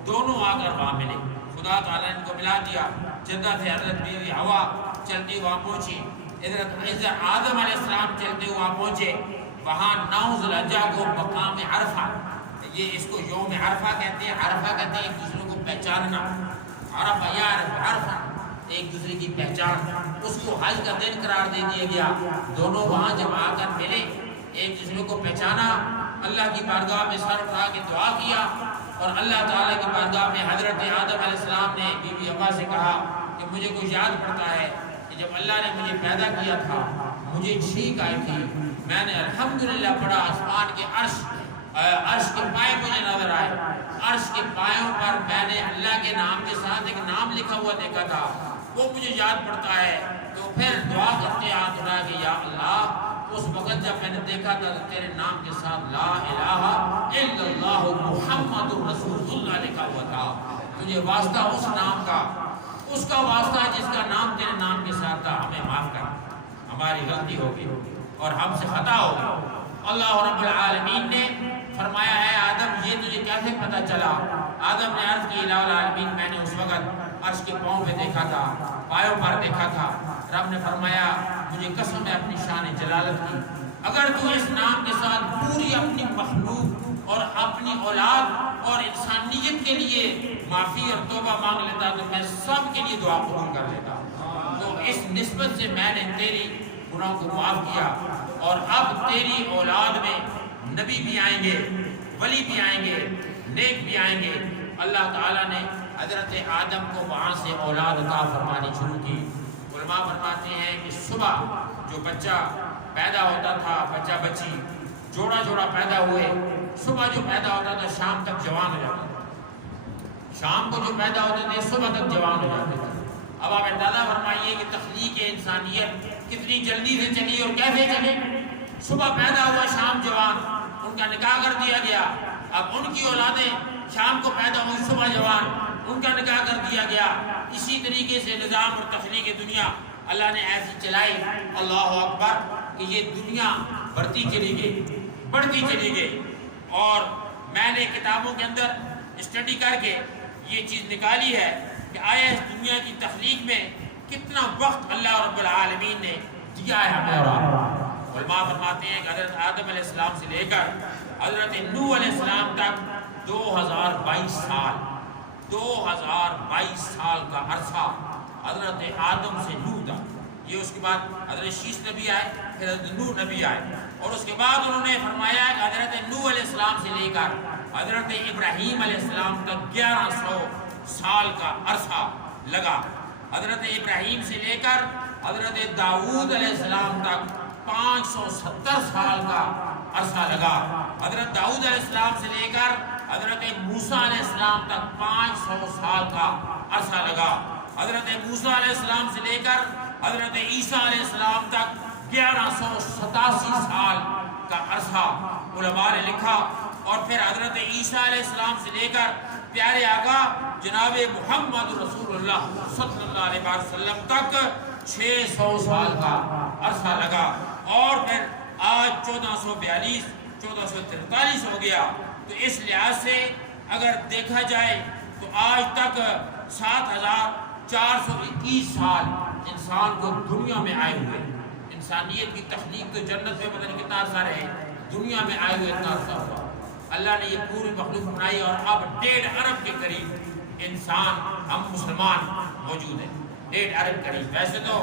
دونوں آ کر وہاں ملے۔ خدا تعالیٰ نے ان کو ملا دیا۔ جدہ سے حضرت بی بی حوا چلتی وہاں پہنچی، حضرت آدم علیہ السلام چلتے وہاں پہنچے، وہاں 9 ذو الحجہ کو مقام عرفہ، یہ اس کو یوم عرفہ کہتے ہیں۔ عرفہ کہتے ہیں ایک دوسرے کو پہچاننا، عرفہ یا عرفہ ایک دوسرے کی پہچان، اس کو حج کا دن قرار دے دیا گیا۔ دونوں وہاں جب آ کر ملے، ایک دوسرے کو پہچانا، اللہ کی بارگاہ میں سر اٹھا کے دعا کیا، اور اللہ تعالیٰ کی بارگاہ میں حضرت آدم علیہ السلام نے بی بی حوا سے کہا کہ مجھے کچھ یاد پڑتا ہے کہ جب اللہ نے مجھے پیدا کیا تھا مجھے چھینک آئی تھی، میں نے الحمدللہ پڑھا، آسمان کے عرش کے پائے مجھے نظر آئے، عرش کے پایوں پر میں نے اللہ کے نام کے ساتھ ایک نام لکھا ہوا دیکھا تھا، وہ مجھے یاد پڑتا ہے۔ تو پھر دعا کرتے ہاتھ اٹھا کہ یا اللہ، اس وقت جب میں نے دیکھا تھا تیرے نام کے ساتھ لا الہ الا اللہ محمد رسول اللہ لکھا ہوا تھا، تجھے واسطہ اس نام کا، اس کا واسطہ جس کا نام تیرے نام کے ساتھ تھا، ہمیں معاف کر، ہماری غلطی ہوگی اور ہم سے خطا ہوگی۔ اللہ رب العالمین نے فرمایا ہے آدم یہ تجھے کیسے پتہ چلا؟ آدم نے عرض کی الہ العالمین میں نے اس وقت عرش کے پاؤں پہ دیکھا تھا، پایوں پر دیکھا تھا۔ رب نے فرمایا مجھے قسم ہے اپنی شان جلالت کی، اگر تو اس نام کے ساتھ پوری اپنی مخلوق اور اپنی اولاد اور انسانیت کے لیے معافی اور توبہ مانگ لیتا تو میں سب کے لیے دعا قبول کر لیتا۔ تو اس نسبت سے میں نے تیری گناہوں کو معاف کیا، اور اب تیری اولاد میں نبی بھی آئیں گے، ولی بھی آئیں گے، نیک بھی آئیں گے۔ اللہ تعالیٰ نے حضرت آدم کو وہاں سے اولاد عطا فرمانی شروع کی۔ علماء فرماتے ہیں کہ صبح جو بچہ پیدا ہوتا تھا، بچہ بچی جوڑا جوڑا پیدا ہوئے، صبح جو پیدا ہوتا تھا شام تک جوان ہو جاتا تھا، شام کو جو پیدا ہوتے تھے صبح تک جوان ہو جاتے تھے۔ اب آپ اندازہ فرمائیے کہ تخلیق انسانیت کتنی جلدی سے چلی اور کیسے چلی۔ صبح پیدا ہوا شام جوان، ان کا نکاح کر دیا گیا، اب ان کی اولادیں شام کو پیدا ہوئی صبح جوان، ان کا نکاح کر دیا گیا۔ اسی طریقے سے نظام اور تخلیق دنیا اللہ نے ایسی چلائی، اللہ اکبر، کہ یہ دنیا بڑھتی چلی گئی، بڑھتی چلی گئی۔ اور میں نے کتابوں کے اندر اسٹڈی کر کے یہ چیز نکالی ہے کہ آیا اس دنیا کی تخلیق میں کتنا وقت اللہ رب العالمین نے دیا ہے ہمیں۔ علماء فرماتے ہیں کہ حضرت آدم علیہ السلام سے لے کر حضرت نوح علیہ السلام تک 2022 سال، 2022 سال کا عرصہ حضرت آدم سے نوح تک۔ یہ اس کے بعد حضرت شیش نبی آئے، پھر حضرت نوح نبی آئے، اور اس کے بعد انہوں نے فرمایا کہ حضرت نوح علیہ السلام سے لے کر حضرت ابراہیم علیہ السلام تک 1100 سال کا عرصہ لگا۔ حضرت ابراہیم سے لے کر حضرت داؤد علیہ السلام تک 570 سال کا عرصہ لگا۔ حضرت داؤد علیہ السلام سے لے کر حضرت موسیٰ علیہ السلام تک 500 سال کا عرصہ لگا۔ حضرت موسیٰ علیہ السلام سے لے کر حضرت عیسیٰ علیہ السلام تک 1187 سال کا عرصہ علماء نے لکھا۔ اور پھر حضرت عیسیٰ علیہ السلام سے لے کر پیارے آقا جناب محمد رسول اللہ صلی اللہ علیہ وسلم تک 600 سال کا عرصہ لگا۔ اور پھر آج 1442 1443 ہو گیا۔ تو اس لحاظ سے اگر دیکھا جائے تو آج تک 7421 سال انسان کو دنیا میں آئے ہوئے، انسانیت کی تخلیق تو جنت میں پتہ نہیں کتنا عرصہ رہے، دنیا میں آئے ہوئے اتنا عرصہ ہوا۔ اللہ نے یہ پوری مخلوق بنائی، اور اب 1.5 ارب کے قریب انسان ہم مسلمان موجود ہیں، 1.5 ارب قریب۔ ویسے تو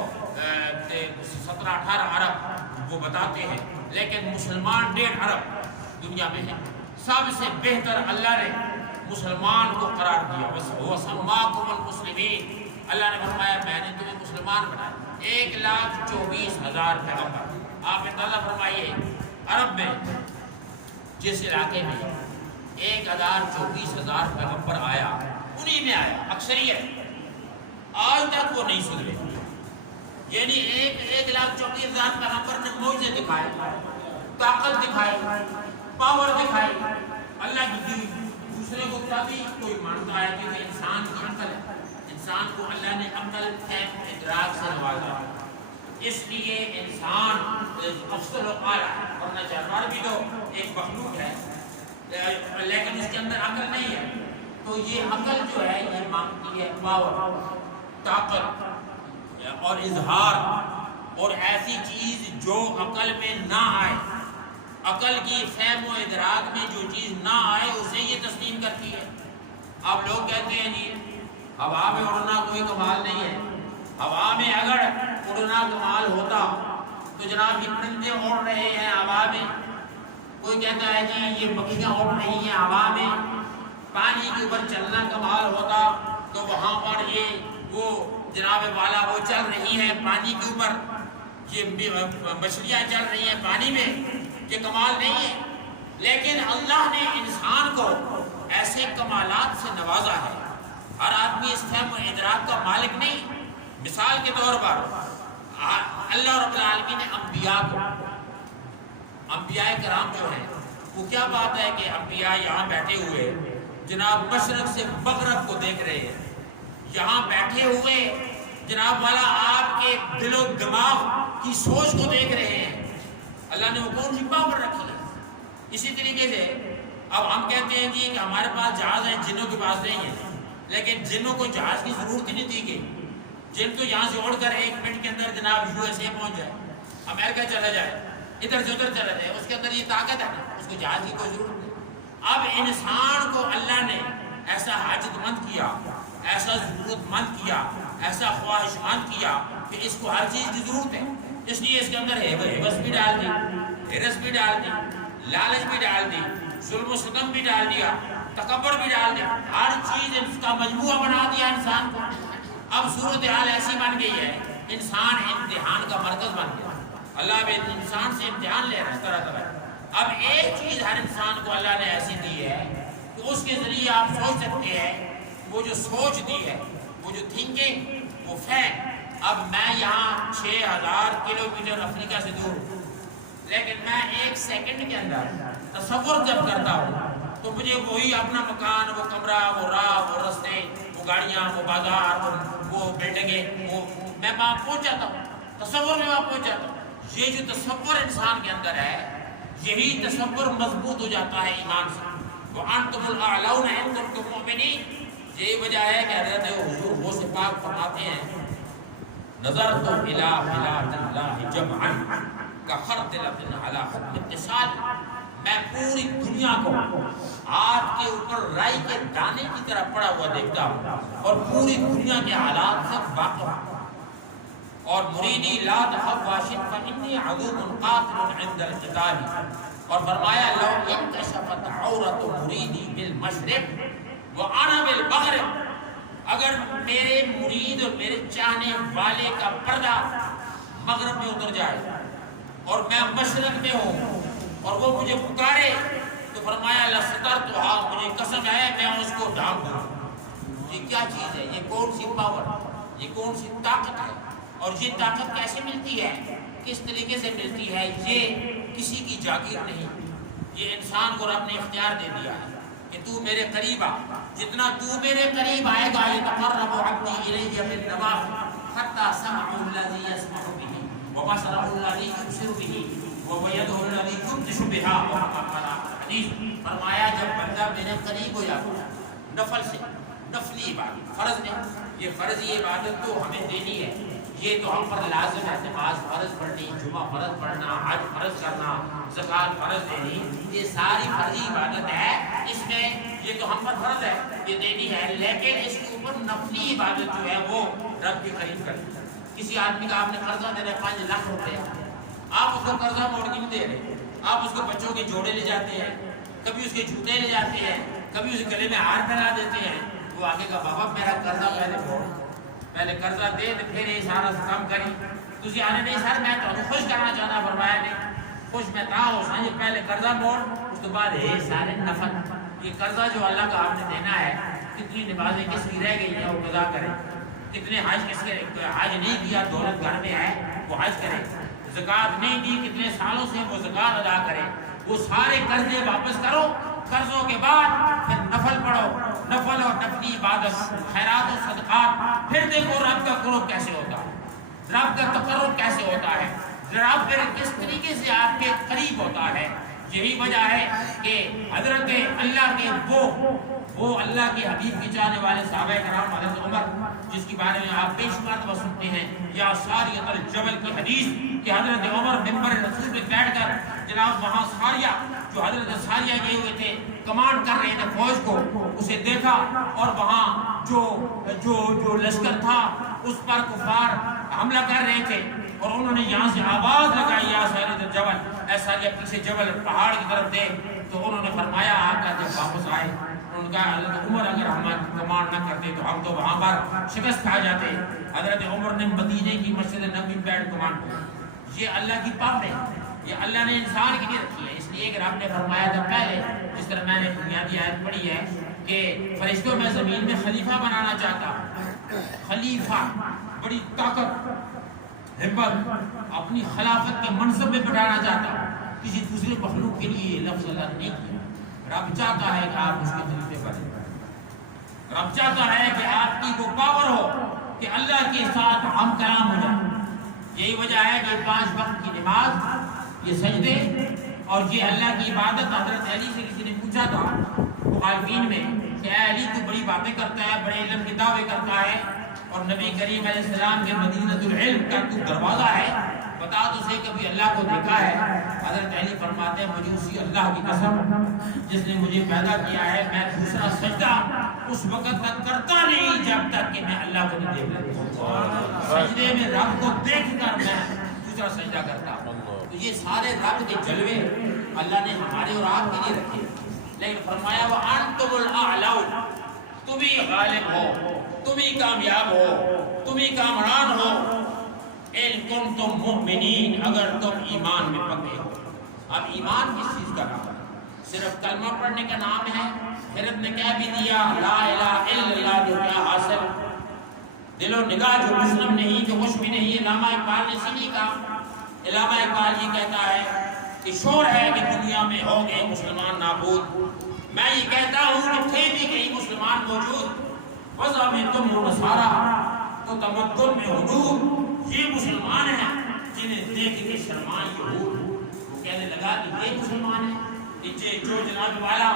17-18 ارب وہ بتاتے ہیں، لیکن مسلمان 1.5 ارب دنیا میں ہیں۔ سب سے بہتر اللہ نے مسلمان کو قرار دیا، وَسَمَّاكُمُ الْمُسْلِمِينَ۔ اللہ نے فرمایا میں نے تمہیں مسلمان بنایا۔ 1,24,000 پیغمبر۔ آپ اندازہ فرمائیے عرب میں جس علاقے میں 1,24,000 پیغمبر آیا، انہی میں آیا اکثریت، آج تک وہ نہیں سدھرے۔ یعنی 1,24,000 پیغمبر نے معجزے دکھائے، طاقت دکھائی، پاور دکھائی اللہ کی دی۔ دوسرے کو تبھی کوئی مانتا ہے کہ انسان کی عقل ہے، انسان کو اللہ نے عقل کے ادراک سے نوازا، اس لیے انسان افضل و اعلیٰ کرنا چاہتا ہے۔ بھی تو ایک مخلوق ہے لیکن اس کے اندر عقل نہیں ہے، تو یہ عقل جو ہے یہ مانگتی ہے پاور، طاقت اور اظہار، اور ایسی چیز جو عقل میں نہ آئے، عقل کی فہم و ادراک میں جو چیز نہ آئے اسے یہ تسلیم کرتی ہے۔ اب لوگ کہتے ہیں جی ہوا میں اڑنا کوئی کمال نہیں ہے، ہوا میں اگر اڑنا کمال ہوتا تو جناب یہ پرندے اڑ رہے ہیں ہوا میں، کوئی کہتا ہے جی یہ مکھیاں اڑ رہی ہیں ہوا میں، پانی کے اوپر چلنا کمال ہوتا تو وہاں پر یہ وہ جناب والا وہ چل رہی ہے پانی کے اوپر۔ یہ مچھلیاں چل رہی ہیں پانی میں، یہ کمال نہیں ہے، لیکن اللہ نے انسان کو ایسے کمالات سے نوازا ہے۔ ہر آدمی اس فہم و ادراک کا مالک نہیں۔ مثال کے طور پر اللہ رب العالمین نے انبیاء کرام جو ہیں، وہ کیا بات ہے کہ انبیاء یہاں بیٹھے ہوئے جناب مشرق سے مغرب کو دیکھ رہے ہیں، یہاں بیٹھے ہوئے جناب والا آپ کے دل و دماغ کی سوچ کو دیکھ رہے ہیں۔ اللہ نے وہ کون سی پاور رکھی ہے؟ اسی طریقے سے اب ہم کہتے ہیں جی کہ ہمارے پاس جہاز ہیں، جنوں کے پاس نہیں ہے، لیکن جنوں کو جہاز کی ضرورت ہی نہیں دی گئی۔ جن کو یہاں سے اڑ کر 1 منٹ کے اندر جناب USA پہنچ جائے، امریکہ چلا جائے، ادھر سے ادھر چلا جائے، اس کے اندر یہ طاقت ہے نا، اس کو جہاز کی کوئی ضرورت نہیں۔ اب انسان کو اللہ نے ایسا حاجت مند کیا، ایسا ضرورت مند کیا، ایسا خواہش مند کیا کہ اس کو ہر چیز کی ضرورت ہے، اس لیے اس کے اندر ہیبس بھی ڈال دی، ہرس بھی ڈال دی، لالچ بھی ڈال دی، ظلم و ستم بھی ڈال دیا، تکبر بھی ڈال دیا، ہر چیز اس کا مجموعہ بنا دیا انسان کو۔ اب صورتحال ایسی بن گئی ہے، انسان امتحان کا مرکز بن گیا۔ اللہ بھی انسان سے امتحان لے رہا ہے طرح طرح۔ اب ایک چیز ہر انسان کو اللہ نے ایسی دی ہے کہ اس کے ذریعے آپ سوچ سکتے ہیں، وہ جو سوچ دی ہے، وہ جو تھنکنگ، وہ فیکٹ۔ اب میں یہاں 6000 کلومیٹر افریقہ سے دور ہوں، لیکن میں 1 سیکنڈ کے اندر تصور جب کرتا ہوں تو مجھے وہی اپنا مکان، وہ کمرہ، وہ راہ، وہ رستے، وہ گاڑیاں، وہ بازار، وہ بلڈنگیں، وہ میں وہاں پہنچ جاتا ہوں، تصور میں وہاں پہنچ جاتا ہوں۔ یہ جو تصور انسان کے اندر ہے، یہی تصور مضبوط ہو جاتا ہے ایمان سے۔ وَأَنْتُمُ الْأَعْلَوْنَ إِن كُنتُم مُؤْمِنِينَ۔ یہی وجہ ہے کہ حضرت حضور غوث پاک فرماتے ہیں، نظرت إِلَىٰ بِلَادِ اللَّهِ جَمْعًا كَخَرْدَلَةٍ عَلَىٰ حُكْمِ اتصال۔ میں پوری دنیا کو ہاتھ کے اوپر رائی کے دانے کی طرح پڑا ہوا دیکھتا ہوں اور پوری دنیا کے حالات سے واقف ہوں۔ اور مریدی لا تخف واشد فإنی عدو قاتل عند القتال۔ اور فرمایا لو انکشفت عورت مریدی بالمشرق وانا بالمغرب، اگر میرے مرید اور میرے چاہنے والے کا پردہ مغرب میں اتر جائے اور میں مشرق میں ہوں اور وہ مجھے پکارے، تو فرمایا لسترتها، مجھے قسم ہے میں اس کو ڈھانپ دوں۔ یہ کیا چیز ہے؟ یہ کون سی پاور، یہ کون سی طاقت ہے؟ اور یہ طاقت کیسے ملتی ہے، کس طریقے سے ملتی ہے؟ یہ کسی کی جاگیر نہیں، یہ انسان کو رب نے اختیار دے دیا ہے کہ تو میرے قریب آ، جتنا تو میرے قریب آئے گا یتقرب عبدی الیہ بالنوافل حتی سمعه الذی یسمع به وبصره الذی یبصر به ویدہ الذی یبطش بها۔ حدیث فرمایا جب بندہ میرے قریب ہو جاتا ہے، نفل سے، نفلی عبادت، فرض نہیں، یہ فرضی عبادت تو ہمیں دینی ہے، یہ تو ہم پر لازم ہے، نماز فرض پڑھنی، جمعہ فرض پڑھنا، حج فرض کرنا، زکوٰۃ فرض دینی، یہ ساری فرضی عبادت ہے، اس میں یہ تو ہم پر فرض ہے، یہ دینی ہے، لیکن اس کے اوپر نفلی عبادت جو ہے وہ رب کے قریب کرنی ہے۔ کسی آدمی کا آپ نے قرضہ دے رہے 5 لاکھ روپے، آپ اس کو قرضہ موڑ کے نہیں دے رہے، آپ اس کو بچوں کے جوڑے لے جاتے ہیں، کبھی اس کے جوتے لے جاتے ہیں، کبھی اس گلے میں ہار پہنا دیتے ہیں، وہ آگے کا بابا میرا قرضہ پہلے موڑ، پہلے قرضہ دے تو پھر یہ سارا کام کری، تھی آنے نہیں سر میں تو خوش کرنا چاہتا، فرمایا نہیں خوش میں تھا ہو سنجھ، پہلے قرضہ موڑ، اس کے بعد ہے سارے نفل۔ یہ قرضہ جو اللہ کا آپ نے دینا ہے، کتنی نمازیں کس کی رہ گئی ہیں وہ قضا کرے، کتنے حج کس کے حج نہیں کیا، دولت گھر میں ہے وہ حج کرے، زکوٰۃ نہیں دی کتنے سالوں سے وہ زکوٰۃ ادا کرے، وہ سارے قرضے واپس کرو، قرضوں کے بعد پھر نفل پڑھو، نفل اور نفلی عبادت، خیرات و صدقات، پھر دیکھو رب کا قرب کیسے ہوتا ہے، رب کا تقرب کیسے ہوتا ہے، رب پھر کس طریقے سے آپ کے قریب ہوتا ہے۔ یہی وجہ ہے کہ حضرت اللہ کے وہ اللہ کے حبیب کے چاہنے والے صحابہ کرام، حضرت عمر جس کے بارے میں آپ بے شمار دفعہ سنتے ہیں، یا ساریۃ الجبل کی حدیث کہ حضرت عمر منبر رسول پہ بیٹھ کر جناب وہاں ساریہ جو حضرت ساریہ گئے ہوئے تھے کمانڈ کر رہے تھے فوج کو، اسے دیکھا اور وہاں جو لشکر تھا اس پر کفار حملہ کر رہے تھے اور انہوں نے یہاں سے آواز لگائی یا ساریۃ الجبل، اے ساریہ پیچھے جبل پہاڑ کی طرف دے، تو انہوں نے فرمایا آقا جب واپس آئے ان کا حضرت عمر اگر ہم کمانڈ نہ کرتے تو ہم تو وہاں پر شکست کھا جاتے۔ حضرت عمر نے مدینے کی مسجد نبوی بیٹھ کمانڈ کیا، یہ اللہ کی پاور ہے، یہ اللہ نے انسان کے لیے رکھی ہے، اس لیے کہ رب نے فرمایا تھا پہلے، جس طرح میں نے بنیادی آیت پڑھی ہے کہ فرشتوں میں زمین میں خلیفہ بنانا چاہتا ہوں، خلیفہ، بڑی طاقت، ہمت، اپنی خلافت کے منصب میں بٹھانا چاہتا ہوں، کسی دوسرے مخلوق کے لیے یہ لفظ اللہ نے نہیں کیا، رب چاہتا ہے کہ آپ اس کے خلیفے بنیں، رب چاہتا ہے کہ آپ کی وہ پاور ہو کہ اللہ کے ساتھ ہم کلام ہو جائیں۔ یہی وجہ ہے کہ 5 وقت کی نماز، یہ سجدے اور یہ اللہ کی عبادت، حضرت علی سے کسی نے پوچھا تھا مخالفین میں کہ اے علی تو بڑی باتیں کرتا ہے، بڑے علم کے دعوے کرتا ہے اور نبی کریم علیہ السلام کے مدینۃ العلم کا تو دروازہ ہے، بتا تو سے کبھی اللہ کو دیکھا ہے؟ حضرت علی فرماتے ہیں مجھے اسی اللہ کی قسم جس نے مجھے پیدا کیا ہے، میں دوسرا سجدہ اس وقت تک کرتا نہیں جب تک کہ میں اللہ کو نہیں دیکھ لیتا، سجدے میں رب کو دیکھ کر میں دوسرا سجدہ کرتا ہوں۔ تو یہ سارے رب کے جلوے اللہ نے ہمارے اور آپ کے لیے رکھے، لیکن فرمایا وَأَنْتُمُ الْأَعْلَوْنَ، تم ہی غالب ہو، تم ہی کامیاب ہو، تم ہی کامران ہو، اِن كُنتُم مُؤْمِنِينَ، اگر تم ایمان میں پکے ہو۔ اب ایمان کس چیز کا نام ہے؟ صرف کلمہ پڑھنے کا نام ہے؟ حضرت نے کہہ بھی دیا لا الہ الا اللہ، جو کیا حاصل؟ دل و نگاہ جو مسلم نہیں، جو کچھ بھی نہیں۔ علامہ اقبال نے اسی کا، علامہ اقبال یہ کہتا ہے کہ شور ہے کہ دنیا میں ہو گئے مسلمان نابود، میں یہ کہتا ہوں کہ تھے بھی کہیں مسلمان موجود، وضع میں تم ہو نصارا تو تمدن میں حدود، یہ مسلمان ہیں جنہیں دیکھ کے شرمان یہود۔ وہ کہنے لگا کہ یہ مسلمان ہیں جو جناب والا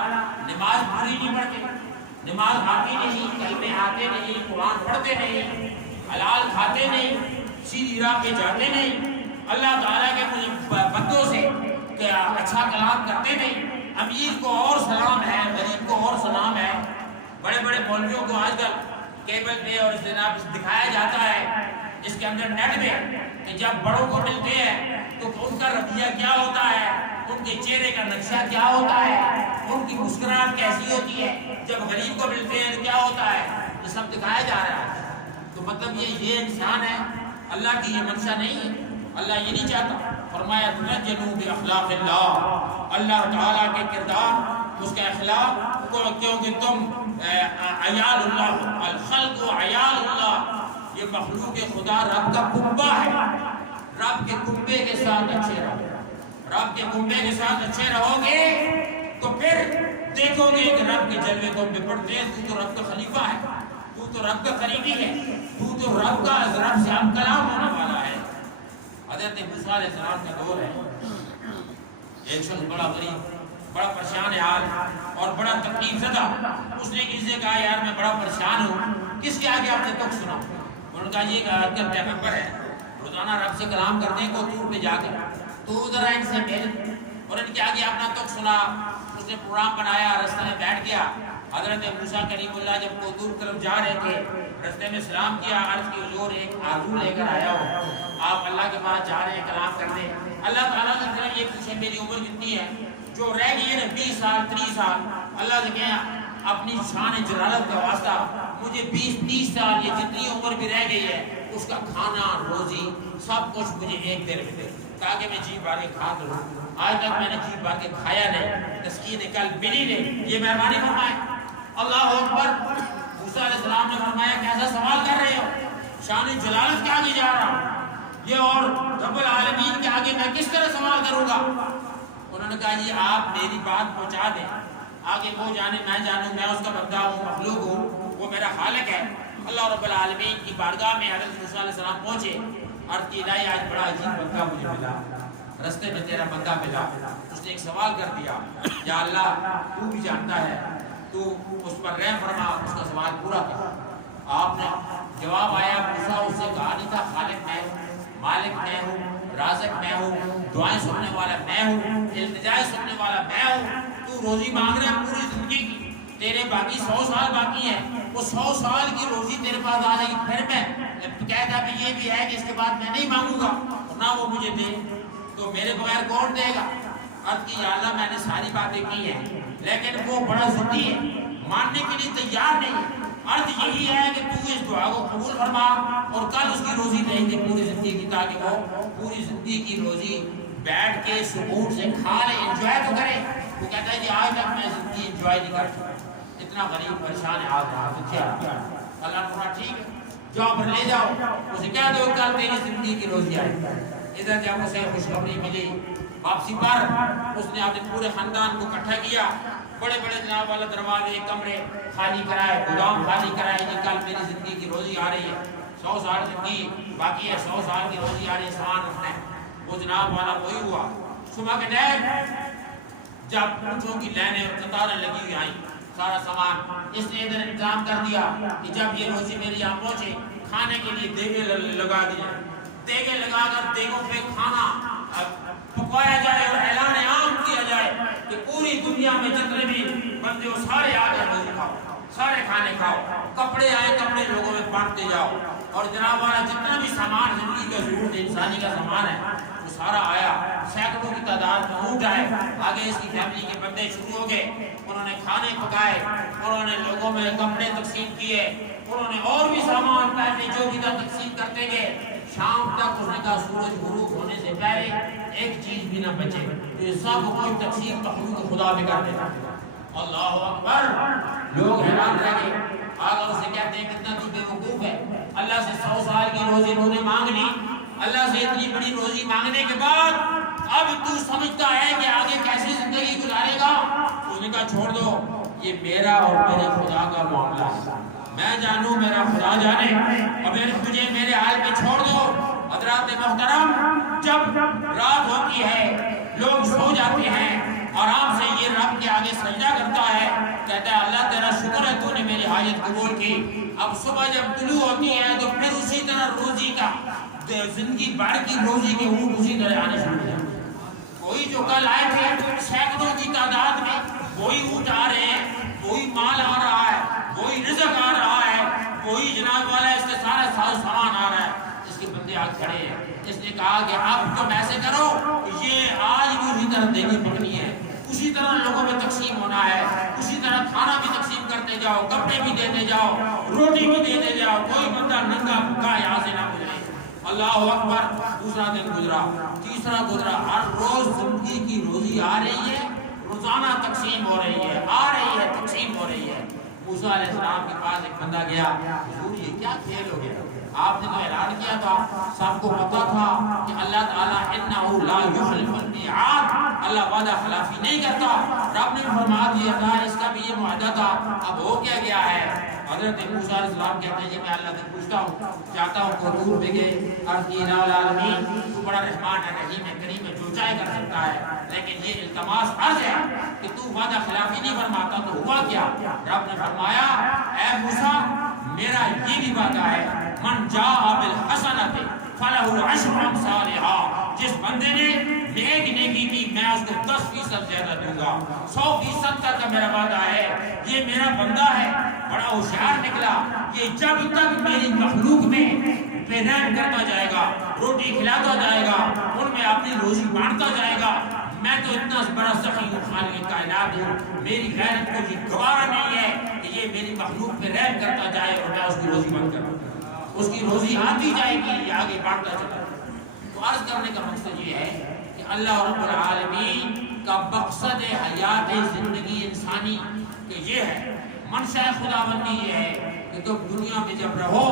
نماز پوری نہیں پڑھتے، نماز آتی نہیں، کلمے آتے نہیں، قرآن پڑھتے نہیں، حلال کھاتے نہیں، سیدھی راہ پہ جاتے نہیں، اللہ تعالیٰ کے بندوں سے اچھا کلام کرتے نہیں، امیر کو اور سلام ہے، غریب کو اور سلام ہے۔ بڑے بڑے مولویوں کو آج کل کیبل پہ اور جناب دکھایا جاتا ہے، اس کے اندر نیٹ میں، کہ جب بڑوں کو ملتے ہیں تو ان کا رویہ کیا ہوتا ہے، ان کے چہرے کا نقشہ کیا ہوتا ہے، ان کی مسکراہٹ کیسی ہوتی ہے، جب غریب کو ملتے ہیں تو کیا ہوتا ہے، یہ سب دکھایا جا رہا ہے۔ تو مطلب یہ انسان ہے، اللہ کی یہ منشا نہیں ہے، اللہ یہ نہیں چاہتا۔ فرمایا تنجنوا باخلاق اللہ، اللہ تعالیٰ کے کردار، اس کے اخلاق کو، کیونکہ تم عیال اللہ، الخلق عیال اللہ، یہ مخلوق خدا رب کا کنبہ ہے، رب کے کنبے کے ساتھ اچھے رہو، رب کے کنبے کے ساتھ اچھے رہو گے تو پھر دیکھو گے کہ رب کے جلوے تم پہ پڑتے ہیں۔ تو رب کا خلیفہ ہے، تو رب کا قریبی ہے، تو رب کا رب سے ہم کلام ہونے والا ہے۔ حضرت موسیٰ علیہ السلام کا دور ہے، ایک شخص بڑا غریب، بڑا پریشان حال اور بڑا تکلیف زدہ، اس نے کسی سے کہا یار میں بڑا پریشان ہوں، کس کے آگے آپ نے دکھ سنا؟ انہوں نے کہا یہ کہ پیغمبر ہے، روزانہ رب سے کلام کرتے ہیں کوہ پہ جا کر، تو ذرا ان سے مل اور ان کے آگے اپنا دکھ سنا۔ اس نے پروگرام بنایا، رستے میں بیٹھ گیا۔ حضرت موسیٰ کلیم اللہ جب کوہ طرف جا رہے تھے، رستے میں سلام کیا، عرض کی حضور ایک آرزو لے کر آیا ہو، آپ اللہ کے پاس جا رہے ہیں کلام کرنے، اللہ تعالیٰ سے ذرا یہ پوچھیں میری عمر کتنی ہے، جو رہ گئی ہے 20 سال 30 سال، اللہ سے کہیں اپنی شان جلالت کا واسطہ مجھے 20-30 سال یہ جتنی عمر بھی رہ گئی ہے اس کا کھانا روزی سب کچھ مجھے ایک دن میں دے تاکہ میں جی بھر کے کھا لوں۔ آج تک میں نے جی بھر کے کھایا نہیں، تسکین قلب ملی نہیں، یہ مہربانی فرمائے۔ اللہ اکبر۔ موسیٰ علیہ السلام نے فرمایا کیسا سوال کر رہے ہو، شان جلالت کے آگے جا رہا ہوں یہ، اور رب العالمین کے آگے میں کس طرح سوال کروں گا؟ انہوں نے کہا جی آپ میری بات پہنچا دیں، آگے وہ جانے میں جانوں، میں اس کا بندہ ہوں، مخلوق ہوں، وہ میرا خالق ہے۔ اللہ رب العالمین کی بارگاہ میں حضرت موسیٰ علیہ السلام پہنچے، عرض کی الہی آج بڑا عجیب بندہ مجھے ملا، رستے میں تیرا بندہ ملا، اس نے ایک سوال کر دیا، یا اللہ تو بھی جانتا ہے، تو اس پر رحم فرما، اس کا سوال پورا کر۔ آپ نے جواب آیا، موسیٰ اس سے کہا نہیں تھا خالق میں ہوں، مالک میں ہوں، رازق میں ہوں، دعائیں سننے والا میں ہوں، التجائیں سننے والا میں ہوں، تو روزی مانگ رہا ہے پوری زندگی کی، تیرے باقی 100 سال باقی ہیں، وہ 100 سال کی روزی تیرے پاس آ رہی، پھر میں کہتا بھی یہ بھی ہے کہ اس کے بعد میں نہیں مانگوں گا نہ وہ مجھے دے، تو میرے بغیر کون دے گا؟ عرض کی یا اللہ میں نے ساری باتیں کی ہیں لیکن وہ بڑا ضدی ہے، ماننے کے لیے تیار نہیں ہے، عرض یہی ہے کہ تو اس دعا کو قبول فرما اور کل اس کی روزی دیں گے پوری زندگی کی، تاکہ وہ پوری زندگی کی روزی بیٹھ کے سکون سے کھا لے، انجوائے تو کرے۔ وہ کہتا ہے کہ آج تک میں زندگی انجوائے نہیں کر سکتا، اتنا غریب پریشان ہے آپ رہا تو کیا اللہ تعالیٰ ٹھیک ہے جاؤ پر لے جاؤ، اسے کہہ دو کل تیری زندگی کی روزی آئی۔ ادھر جب اسے خوشخبری ملی واپسی پر، اس نے اپنے پورے خاندان کو اکٹھا کیا، بڑے بڑے جناب والا دروازے کمرے خالی کرائے، گودام خالی کرائے کہ کل میری زندگی کی روزی آ رہی ہے، 100 سال زندگی باقی ہے، 100 سال کی روزی آ رہی ہے، سامان رکھنا ہے۔ وہ جناب والا وہی ہوا، صبح کے ٹائم جب اونٹوں کی لائنیں اور قطاریں لگی ہوئی آئیں، سارا سامان اس نے ادھر انتظام کر دیا کہ جب یہ روزی میری یہاں پہنچے کھانے کے لیے دیگیں لگا دی جائیں، دیگیں لگا کر دیگوں پہ کھانا پکوایا جائے اور اعلان عام کیا جائے کہ پوری دنیا میں جتنے بھی بندے ہو سارے آ کر روزی کھاؤ، سارے کھانے کھاؤ، کپڑے آئے کپڑے لوگوں میں بانٹتے جاؤ، اور جناب والا جتنا بھی سامان زندگی کا ضرورت انسانی کا سامان ہے وہ سارا آیا، سینکڑوں کی تعداد میں اونٹ آئے، آگے اس کی فیملی کے بندے شروع ہو گئے، انہوں نے کھانے پکائے، انہوں نے لوگوں میں کپڑے تقسیم کیے، انہوں نے اور بھی سامان پیسے جو بھی تھا تقسیم کرتے گئے۔ شام تک اس نے کہا سورج غروب ہونے سے پہلے ایک چیز بھی نہ بچے، تو یہ سب کوئی تقسیم مخلوق خدا میں کر دیتا۔ اللہ اکبر، لوگ حیران رہ گئے، آگا اسے کہتے ہیں کتنا تو بے وقوف ہے، اللہ سے 100 سال کی روزی انہوں نے مانگ لی، اللہ سے اتنی بڑی روزی مانگنے کے بعد اب تو سمجھتا ہے کہ آگے کیسے زندگی گزارے گا؟ اس نے کہا چھوڑ دو، یہ میرا اور میرے خدا کا معاملہ ہے، میں جانوں میرا خدا جانے، اور مجھے میرے حال میں چھوڑ دو۔ حضرات محترم، جب رات ہوتی ہے لوگ سو جاتے ہیں، آرام سے یہ رب کے آگے سجدہ کرتا ہے، کہتا ہے اللہ تیرا شکر ہے تو نے میری حاجت قبول کی۔ اب صبح جب طلوع ہوتی ہے تو پھر اسی طرح روزی کا زندگی بھر کی روزی کے اونٹ اسی طرح آنے شروع ہو جاتے ہیں۔ کوئی جو کل آئے تھے سینکڑوں کی تعداد میں، وہی اونٹ آ رہے ہیں، وہی مال آ رہا ہے، وہی رزق آ رہا ہے، وہی جناب والا اس کے سارے سامان آ رہا ہے۔ اس کے بندے آج کھڑے ہیں، اس نے کہا کہ اب تم ایسے کرو، یہ آج بھی اسی طرح دیگیں پکنی ہے، اسی طرح لوگوں میں تقسیم ہونا ہے، اسی طرح کھانا بھی تقسیم کرتے جاؤ، کپڑے بھی دیتے جاؤ، روٹی بھی دیتے جاؤ، کوئی بندہ ننگا بھوکا یہاں سے نہ گزرے۔ اللہ اکبر، دوسرا دن گزرا، تیسرا گزرا، ہر روز زندگی کی روزی آ رہی ہے، روزانہ تقسیم ہو رہی ہے، آ رہی ہے، تقسیم ہو رہی ہے۔ موسیٰ علیہ السلام کے پاس ایک بندہ گیا، حضور یہ کیا کھیل ہو گیا؟ آپ نے تو اعلان کیا تھا، سب کو پتا تھا کہ اللہ تعالیٰ انہ لا یخلف المیعاد، اللہ وعدہ خلافی نہیں کرتا، رب نے فرما دیا تھا، اس کا بھی یہ معاہدہ تھا، اب ہو کیا گیا ہے؟ حضرت موسیٰ علیہ السلام کہتے ہیں کہ میں اللہ سے پوچھتا ہوں، چاہتا ہوں کہ دور پہ گئے عرض کی الہ العالمین، تو بڑا رحمان ہے، رحیم ہے، کریم ہے، جو چاہے کر سکتا ہے، لیکن یہ التماس عرض ہے کہ تو وعدہ خلافی نہیں فرماتا تو ہوا کیا؟ رب نے فرمایا اے موسیٰ میرا یہ بھی وعدہ ہے، من جاء بالحسنۃ فلہ عشر امثالھا، جس بندے نے نیک نیکی کی میں اس کو 10% زیادہ دوں گا، 100% تک کا میرا وعدہ ہے۔ یہ میرا بندہ ہے، بڑا ہوشیار نکلا، یہ جب تک میری مخلوق میں پہ رحم کرتا جائے گا، روٹی کھلاتا جائے گا، ان میں اپنی روزی بانٹتا جائے گا، میں تو اتنا بڑا سخی ہوں، خالق کائنات ہوں، میری غیرت کو یہ گوارا نہیں ہے کہ یہ میری مخلوق پہ رحم کرتا جائے اور میں اس کی روزی بند کروں، اس کی روزی آتی جائے گی، یہ آگے بانٹتا چلا۔ تو عرض کرنے کا مقصد یہ ہے کہ اللہ رب العالمین کا مقصد حیات زندگی انسانی کہ یہ ہے، منشاء خداوندی یہ ہے کہ تم دنیا میں جب رہو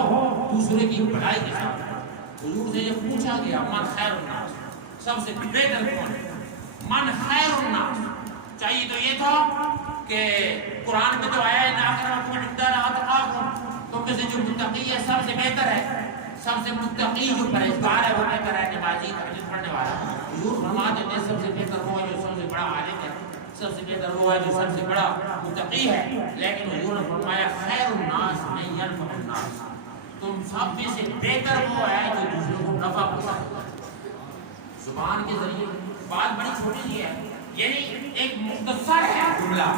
دوسرے کی بھلائی کے ساتھ رہو۔ حضور سے یہ پوچھا گیا من خیر الناس، سب سے بہتر کون ہے؟ من خیر الناس، چاہیے تو یہ تھا کہ قرآن میں تو آیا ہے نا اکرمکم عند اللہ اتقاکم، تم میں سے جو متقی ہے سب سے بہتر ہے، سب سے متقی جو پرہیزگار ہے وہ بہتر ہے، نمازی تہجد پڑھنے والا۔ حضور فرماتے ہیں سب سے بہتر وہ ہے جو سب سے بڑا عالم ہے، سب سے بہتر وہ ہے جو سب سے بڑا متقی ہے، لیکن حضور نے فرمایا خیر الناس من ینفع الناس، تم سب میں سے بہتر وہ ہے جو دوسروں کو نفع پہنچاتا ہے۔ زبان کے ذریعے بات بڑی چھوٹی سی ہے، یعنی ایک مختصر ہے جملہ،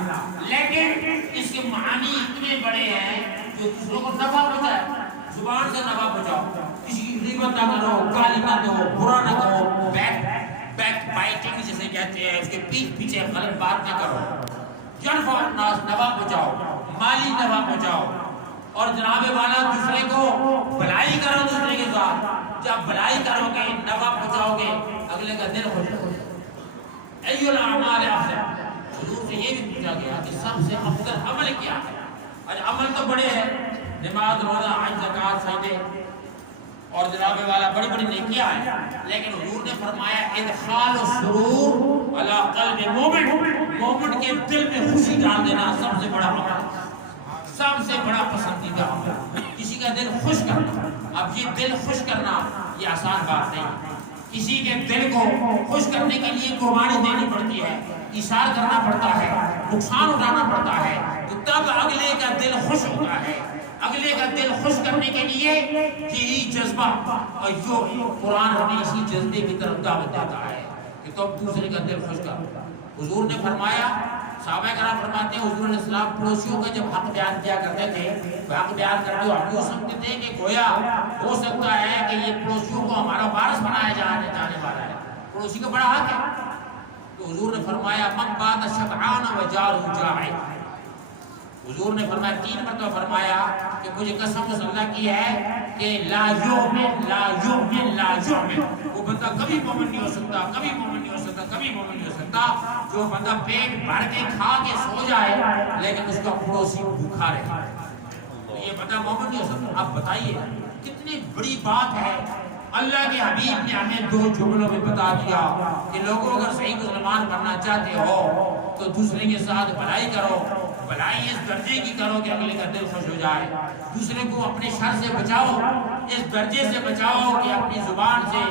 لیکن اس کے معنی اتنے بڑے ہیں جو دوسروں کو نفع پہنچائے۔ زبان سے نفع پہنچاؤ، کسی کی غیبت نہ کرو، گالی نہ دو، برا نہ کہو، بیک بائٹنگ جسے کہتے ہیں، اس کے پیچھے غلط بات نہ کرو۔ ینفع الناس، نفع پہنچاؤ، مالی نفع پہنچاؤ، اور جناب والا دوسرے کو بھلائی کرو دوسرے کے ساتھ. جب بھلائی کرو گے، نفع پہنچاؤ گے، اگلے کا دل خوش ہو جائے. ایّ الاعمال افضل، حضور سے یہ بھی پوچھا گیا کہ سب سے افضل عمل کیا ہے. اور عمل تو بڑے ہیں، نماز، روزہ، حج، زکوٰۃ، سجدے اور جناب والا بڑی بڑی نیکیاں ہیں، لیکن حضور نے فرمایا ادخال السرور علی قلب مومن، مومن کے دل میں خوشی ڈال دینا سب سے بڑا عمل، سب سے بڑا پسندیدہ عمل، کسی کا دل خوش کرنا. اب یہ دل خوش کرنا یہ آسان بات نہیں. کسی کے دل کو خوش کرنے کے لیے قربانی دینی پڑتی ہے، ایثار کرنا پڑتا ہے، نقصان اٹھانا پڑتا ہے، تو تب اگلے کا دل خوش ہوتا ہے. اگلے کا دل خوش کرنے کے لیے یہی جذبہ، اور جو قرآن ہمیں اسی جذبے کی طرف دعوت دیتا ہے کہ تم دوسرے کا دل خوش کرو. حضور نے فرمایا، صحابہ کرام فرماتے ہیں حضور علیہ السلام پڑوسیوں کا جب حق بیان کیا کرتے تھے، حق بیان کرتے ہوئے ہم یوں سمجھتے تھے کہ گویا ہو سکتا ہے کہ یہ پڑوسیوں کو ہمارا وارث بنایا جانے والا ہے، پڑوسی کا بڑا حق ہے. تو حضور نے فرمایا من بات شبعان و جارہ جائع. حضور نے فرمایا 3 مرتبہ فرمایا کہ مجھے قسم اس اللہ کی ہے کہ لا یؤمن لا یؤمن لا یؤمن، وہ بندہ کبھی مومن نہیں ہو سکتا، کبھی مومن نہیں ہو سکتا، کبھی مومن نہیں ہو سکتا جو بندہ پیٹ بھر کے کھا کے سو جائے لیکن اس کا پڑوسی بھوکا رہے، یہ بندہ مومن نہیں ہو سکتا. اب بتائیے کتنی بڑی بات ہے. اللہ کے حبیب نے ہمیں 2 جملوں میں بتا دیا کہ لوگوں اگر صحیح مسلمان بننا چاہتے ہو تو دوسرے کے ساتھ بھلائی کرو. بھلائی اس درجے کی کرو کہ اگلے کا دل خوش ہو جائے. دوسرے کو اپنے شر سے بچاؤ، اس درجے سے بچاؤ کہ اپنی زبان سے،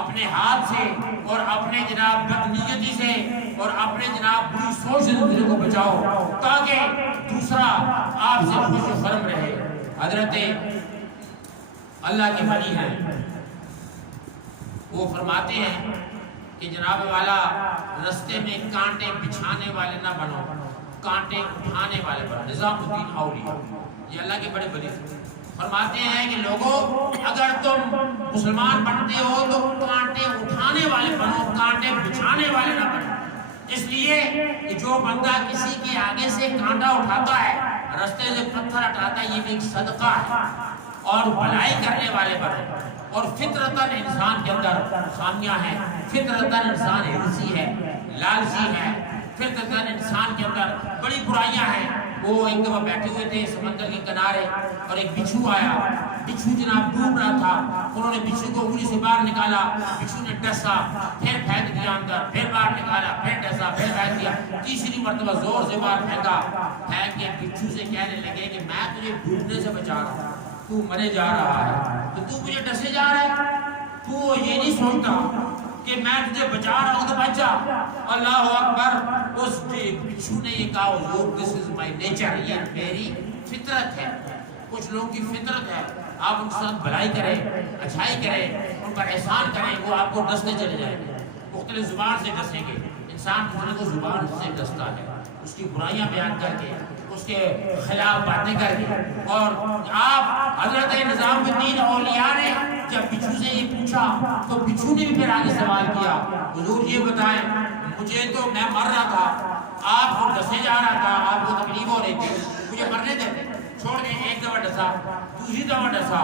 اپنے ہاتھ سے اور اپنے جناب بدنیتی سے اور اپنے جناب بری سوچ سے دوسرے کو بچاؤ تاکہ دوسرا آپ سے خوش و خرم رہے. حضرت اللہ کے ولی ہیں، وہ فرماتے ہیں کہ جناب والا رستے میں کانٹے بچھانے والے نہ بنو، کانٹے اٹھانے والے بنو. نظام الدین اولیاء یہ اللہ کے بڑے ولی فرماتے ہیں کہ لوگوں اگر تم مسلمان بنتے ہو تو کانٹے اٹھانے والے بنو، کانٹے بچھانے والے نہ بنو. اس لیے کہ جو بندہ کسی کے آگے سے کانٹا اٹھاتا ہے، رستے سے پتھر ہٹاتا ہے، یہ بھی ایک صدقہ ہے. اور بھلائی کرنے والے بنو. اور فطرتاً انسان کے اندر خامیاں ہیں، فطرتاً انسان ہرسی ہے، لالچی ہے، فطرتاً انسان کے اندر بڑی برائیاں ہیں. وہ ایک دفعہ بیٹھے ہوئے تھے سمندر کے کنارے اور ایک بچھو آیا. بچھو جناب ڈوب رہا تھا، انہوں نے بچھو کو انگلی سے باہر نکالا، بچھو نے ڈسا، پھر پھینک دیا اندر، پھر باہر نکالا، پھر ڈسا، پھر پھینک دیا. تیسری مرتبہ زور سے باہر پھینکا، پھینک کے بچھو سے کہنے لگے کہ میں تجھے ڈوبنے سے بچا رہا ہوں، تو مرے جا رہا ہے تو تو مجھے ڈسے جا رہا ہے. تو یہ نہیں سوچتا کہ میں تجھے بچا رہا ہوں تو بچ جا. اللہ اکبر. اس بچھو نے یہ کہا حضور دس از مائی نیچر، یہ میری فطرت ہے. کچھ لوگوں کی فطرت ہے آپ ان کے ساتھ بھلائی کریں، اچھائی کریں، ان پر احسان کریں، وہ آپ کو ڈستے چلے جائیں گے. مختلف زبان سے ڈسیں گے. انسان دوسرے کو زبان سے ڈستا ہے، اس کی برائیاں بیان کر کے، اس کے خلاف باتیں کر کے. اور آپ حضرت نظام الدین اولیاء نے جب بچھو سے یہ پوچھا تو بچھو نے بھی پھر آگے سوال کیا حضور یہ بتائیں مجھے تو میں مر رہا تھا، آپ کو ڈسے جا رہا تھا، آپ کو تکلیف ہو رہی تھی، مجھے مرنے دے، چھوڑ دیں. ایک دفعہ ڈسا، دوسری دفعہ ڈسا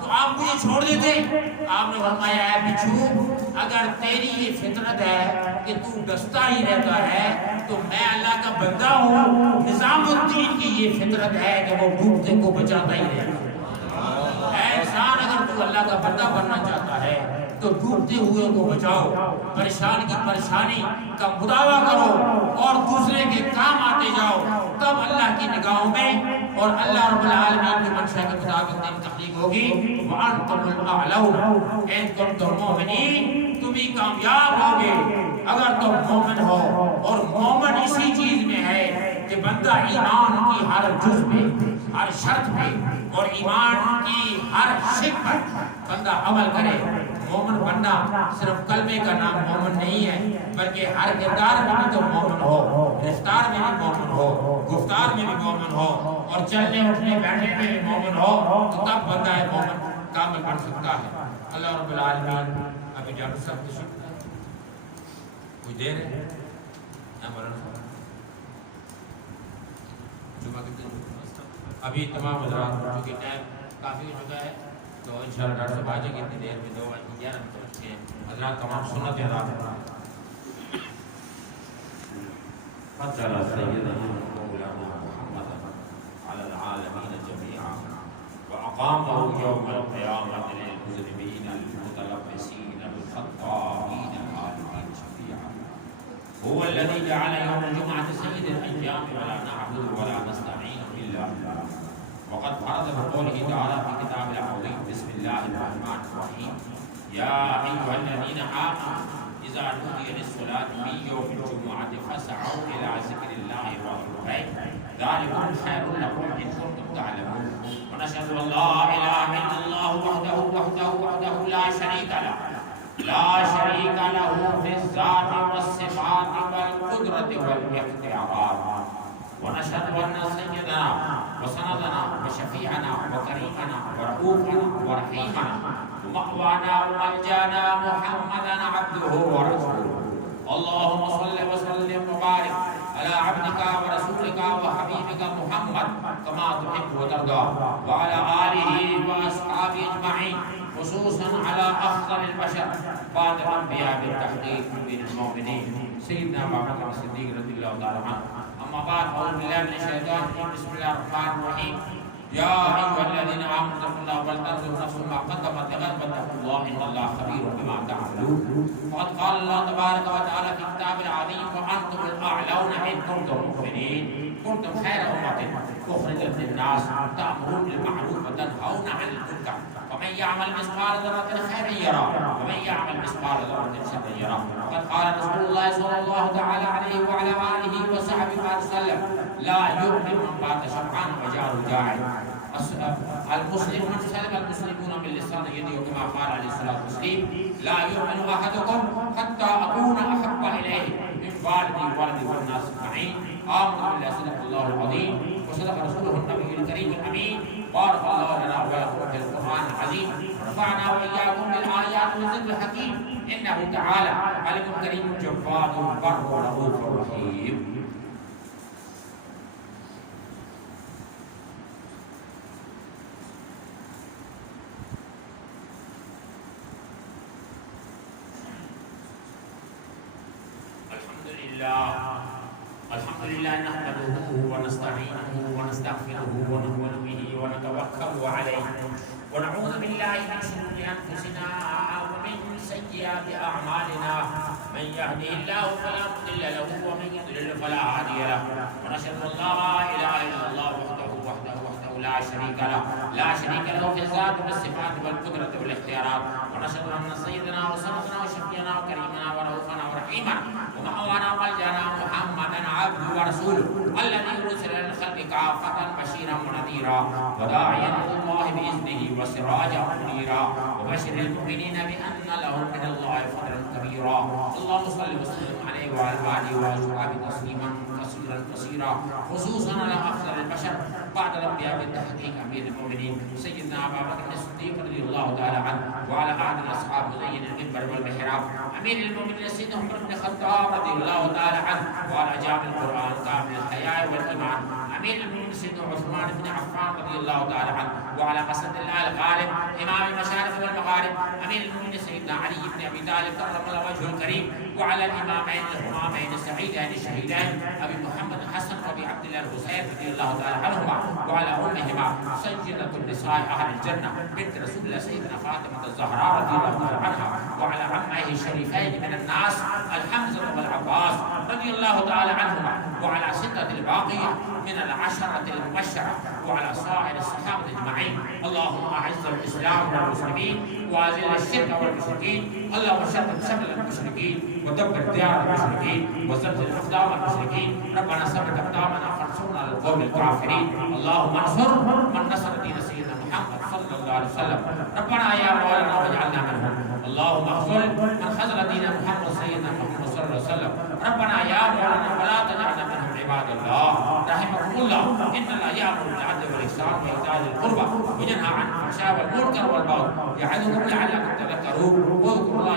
تو آپ مجھے چھوڑ دیتے. آپ نے فرمایا ہے بچھو اگر تیری یہ فطرت ہے کہ تو ڈستا ہی رہتا ہے تو میں اللہ کا بندہ ہوں. نظام الدین کی یہ فطرت ہے کہ وہ ڈوبتے کو بچاتا ہی رہتا ہے. اے انسان اگر تو اللہ کا بندہ بننا چاہتا ہے تو ڈوبتے ہوئے کو بچاؤ، پریشان کی پریشانی کا مداوع کرو اور دوسرے کے کام آتے جاؤ، تب اللہ کی نگاہوں میں اور اللہ رب العالمین کی منشا کے مطابق دین تخلیق ہوگی. وَأَنْتُمُ الْأَعْلَوْنَ إِن كُنتُم مُؤْمِنِينَ. تم ہی کامیاب ہوگے اگر تم مومن ہو. اور مومن اسی چیز میں ہے کہ بندہ ایمان کی ہر جز میں، ہر شرط میں اور ایمان کی ہر شک پر بندہ عمل کرے. مومن بننا صرف کلمے کا نام مومن نہیں ہے بلکہ ہر کردار میں بھی تو مومن ہو، رفتار میں بھی مومن ہو، گفتار میں بھی مومن ہو اور چلنے اٹھنے بیٹھنے میں بھی مومن ہو تو تب بندہ ہے مومن کامل بن سکتا ہے. اللہ رب العالمین ابھی ڈاکٹر صاحب تشریف کچھ دیر ہے مولانا صاحب جمعہ کے دن ابھی تمام حضرات چونکہ ٹائم کافی ہو چکا ہے تو انشاءاللہ ڈاکٹر صاحب آ جائیں گے اتنی دیر میں 2:11 پہنچ کے حضرات تمام سنت ادا کریں. فضل سيدنا مولانا محمد على العالمين جميعا وأقامه يوم القيامة للمذنبين المتلبسين بالخطائين العالمين شفيعا. هو الذي جعل يوم الجمعة سيد الأيام ولا نعبد ولا نستعين إلا بالله. وقد فرض بقوله تعالى في كتاب العظيم بسم الله الرحمن الرحيم يا أيها الذين آمنوا إذا نودي للصلاة من يوم الجمعة فاسعوا إلى ذكر الله وذروا البيع ذلكم خير لكم إن كنتم تعلمون. ونشهد أن لا إله إلا الله وحده لا شريك له في الذات والصفات والقدرة والاختيارات. ونشهد أن سيدنا وسندنا وشفيعنا وكريمنا ورؤوفنا ورحيمنا ومأوانا وملجانا محمدا عبده ورسوله. اللهم صل وسلم وبارك على عبدك ورسولك وحبيبك محمد كما تحب وترضى وعلى آله وأصحابه أجمعين خصوصا على أفضل البشر بعد الأنبياء بالتحقيق من المؤمنين سيدنا أبو بكر الصديق رضي الله تعالى عنه. أما بعد أعوذ بالله من الشيطان الرجيم بسم الله الرحمن الرحيم يا أيها الذين آمنوا اتقوا الله ولتنظر نفس ما قدمت لغد واتقوا الله إن الله خبير بما تعملون. وقد قال الله تبارك وتعالى في كتابه العظيم وأنتم الأعلون إن كنتم مؤمنين كنتم خير أمة أخرجت للناس تأمرون بالمعروف وتنهون عن المنكر ومن يعمل مثقال ذرة خيرا يره ومن يعمل مثقال ذرة شرا يره. وقد قال رسول الله صلى الله تعالى عليه وعلى آله وصحبه وسلم لا يؤمن من بات شبعان وجاره جاعل. المسلم من سلم المسلمون من لسان يده كما قال عليه الصلاة والسلام لا يؤمن أحدكم حتى أكون أحب إليه من والدي وولدي والناس أجمعين. آمن بالله صدق الله العظيم وصدق رسوله النبي الكريم الأمين. بارك الله لنا ولكم في القرآن العظيم ونفعنا وإياكم بالآيات والذكر الحكيم إنه تعالى ملك كريم جواد بر رؤوف رحيم. الحمد لله نحمده ونستعينه ونستغفره ونؤمن به ونتوكل عليه ونعوذ بالله من شرور انفسنا ومن سيئات اعمالنا من يهده الله فلا مضل له ومن يضلل فلا هادي له. ونشهد ان لا اله الا الله وحده لا شريك له في الذات والصفات والقدرة والاختيارات. ونشهد ان سيدنا وسندنا وشفيعنا وكريمنا ورؤوفنا ورحيمنا ومأوانا وملجانا محمدا عبده ورسوله الذي ارسل للخلق كافة بشيرا ونذيرا وداعيا الى الله باذنه وسراجا منيرا وبشر المؤمنين بان لهم من الله فضلا كبيرا. اللهم صل وسلم عليه وعلى اله واصحابه تسليما كثيرا خصوصا على افضل البشر بعد الانبياء بالتحقيق امير المؤمنين سيدنا ابا بكر الصديق رضي الله تعالى عنه وعلى اله الاصحاب زين المنبر والمحراب امير المؤمنين سيدنا عمر بن الخطاب رضي الله تعالى عنه وعلى جامع القران كامل الحياء والايمان امير المؤمنين سيدنا عثمان بن عفان رضي الله تعالى عنه وعلى اسد الله الغالب امام المشارق والمغارب امير المؤمنين سيدنا علي بن ابي طالب كرم الله وجهه الكريم وعلى الامامين الهمامين السعيدين الشهيدين ابي محمد الحسن وابي عبد الله الحسين رضي الله تعالى عنهما وعلى امهما سيدة النساء اهل الجنه بنت رسول الله سيدنا فاطمه الزهراء رضي الله تعالى عنها وعلى عميه الشريفين من الناس الحمزه والعباس رضي الله تعالى عنهما وعلى ستة الباقية من العشرة المبشرة وعلى صائر الصحابة أجمعين. اللهم أعز الإسلام والمسلمين وأذل الشرك والمشركين. اللهم شتت شمل المشركين ودبر ديار المشركين وزلزل أقدام المشركين. ربنا ثبت أقدامنا فانصرنا على القوم الكافرين. اللهم انصر من نصر دين سيدنا محمد صلى الله عليه وسلم. ربنا يا مولانا واجعلنا منهم. اللهم اغفر من خذل دين محمد سيدنا محمد صلى الله عليه وسلم. ربنا يا مولانا ولا تجعلنا منهم عباد الله رحمكم الله. ان الله يامر بالعدل والاحسان وايتاء ذي القربى وينهى عن الفحشاء والمنكر والبغي يعظكم لعلكم تذكرون. واذكروا الله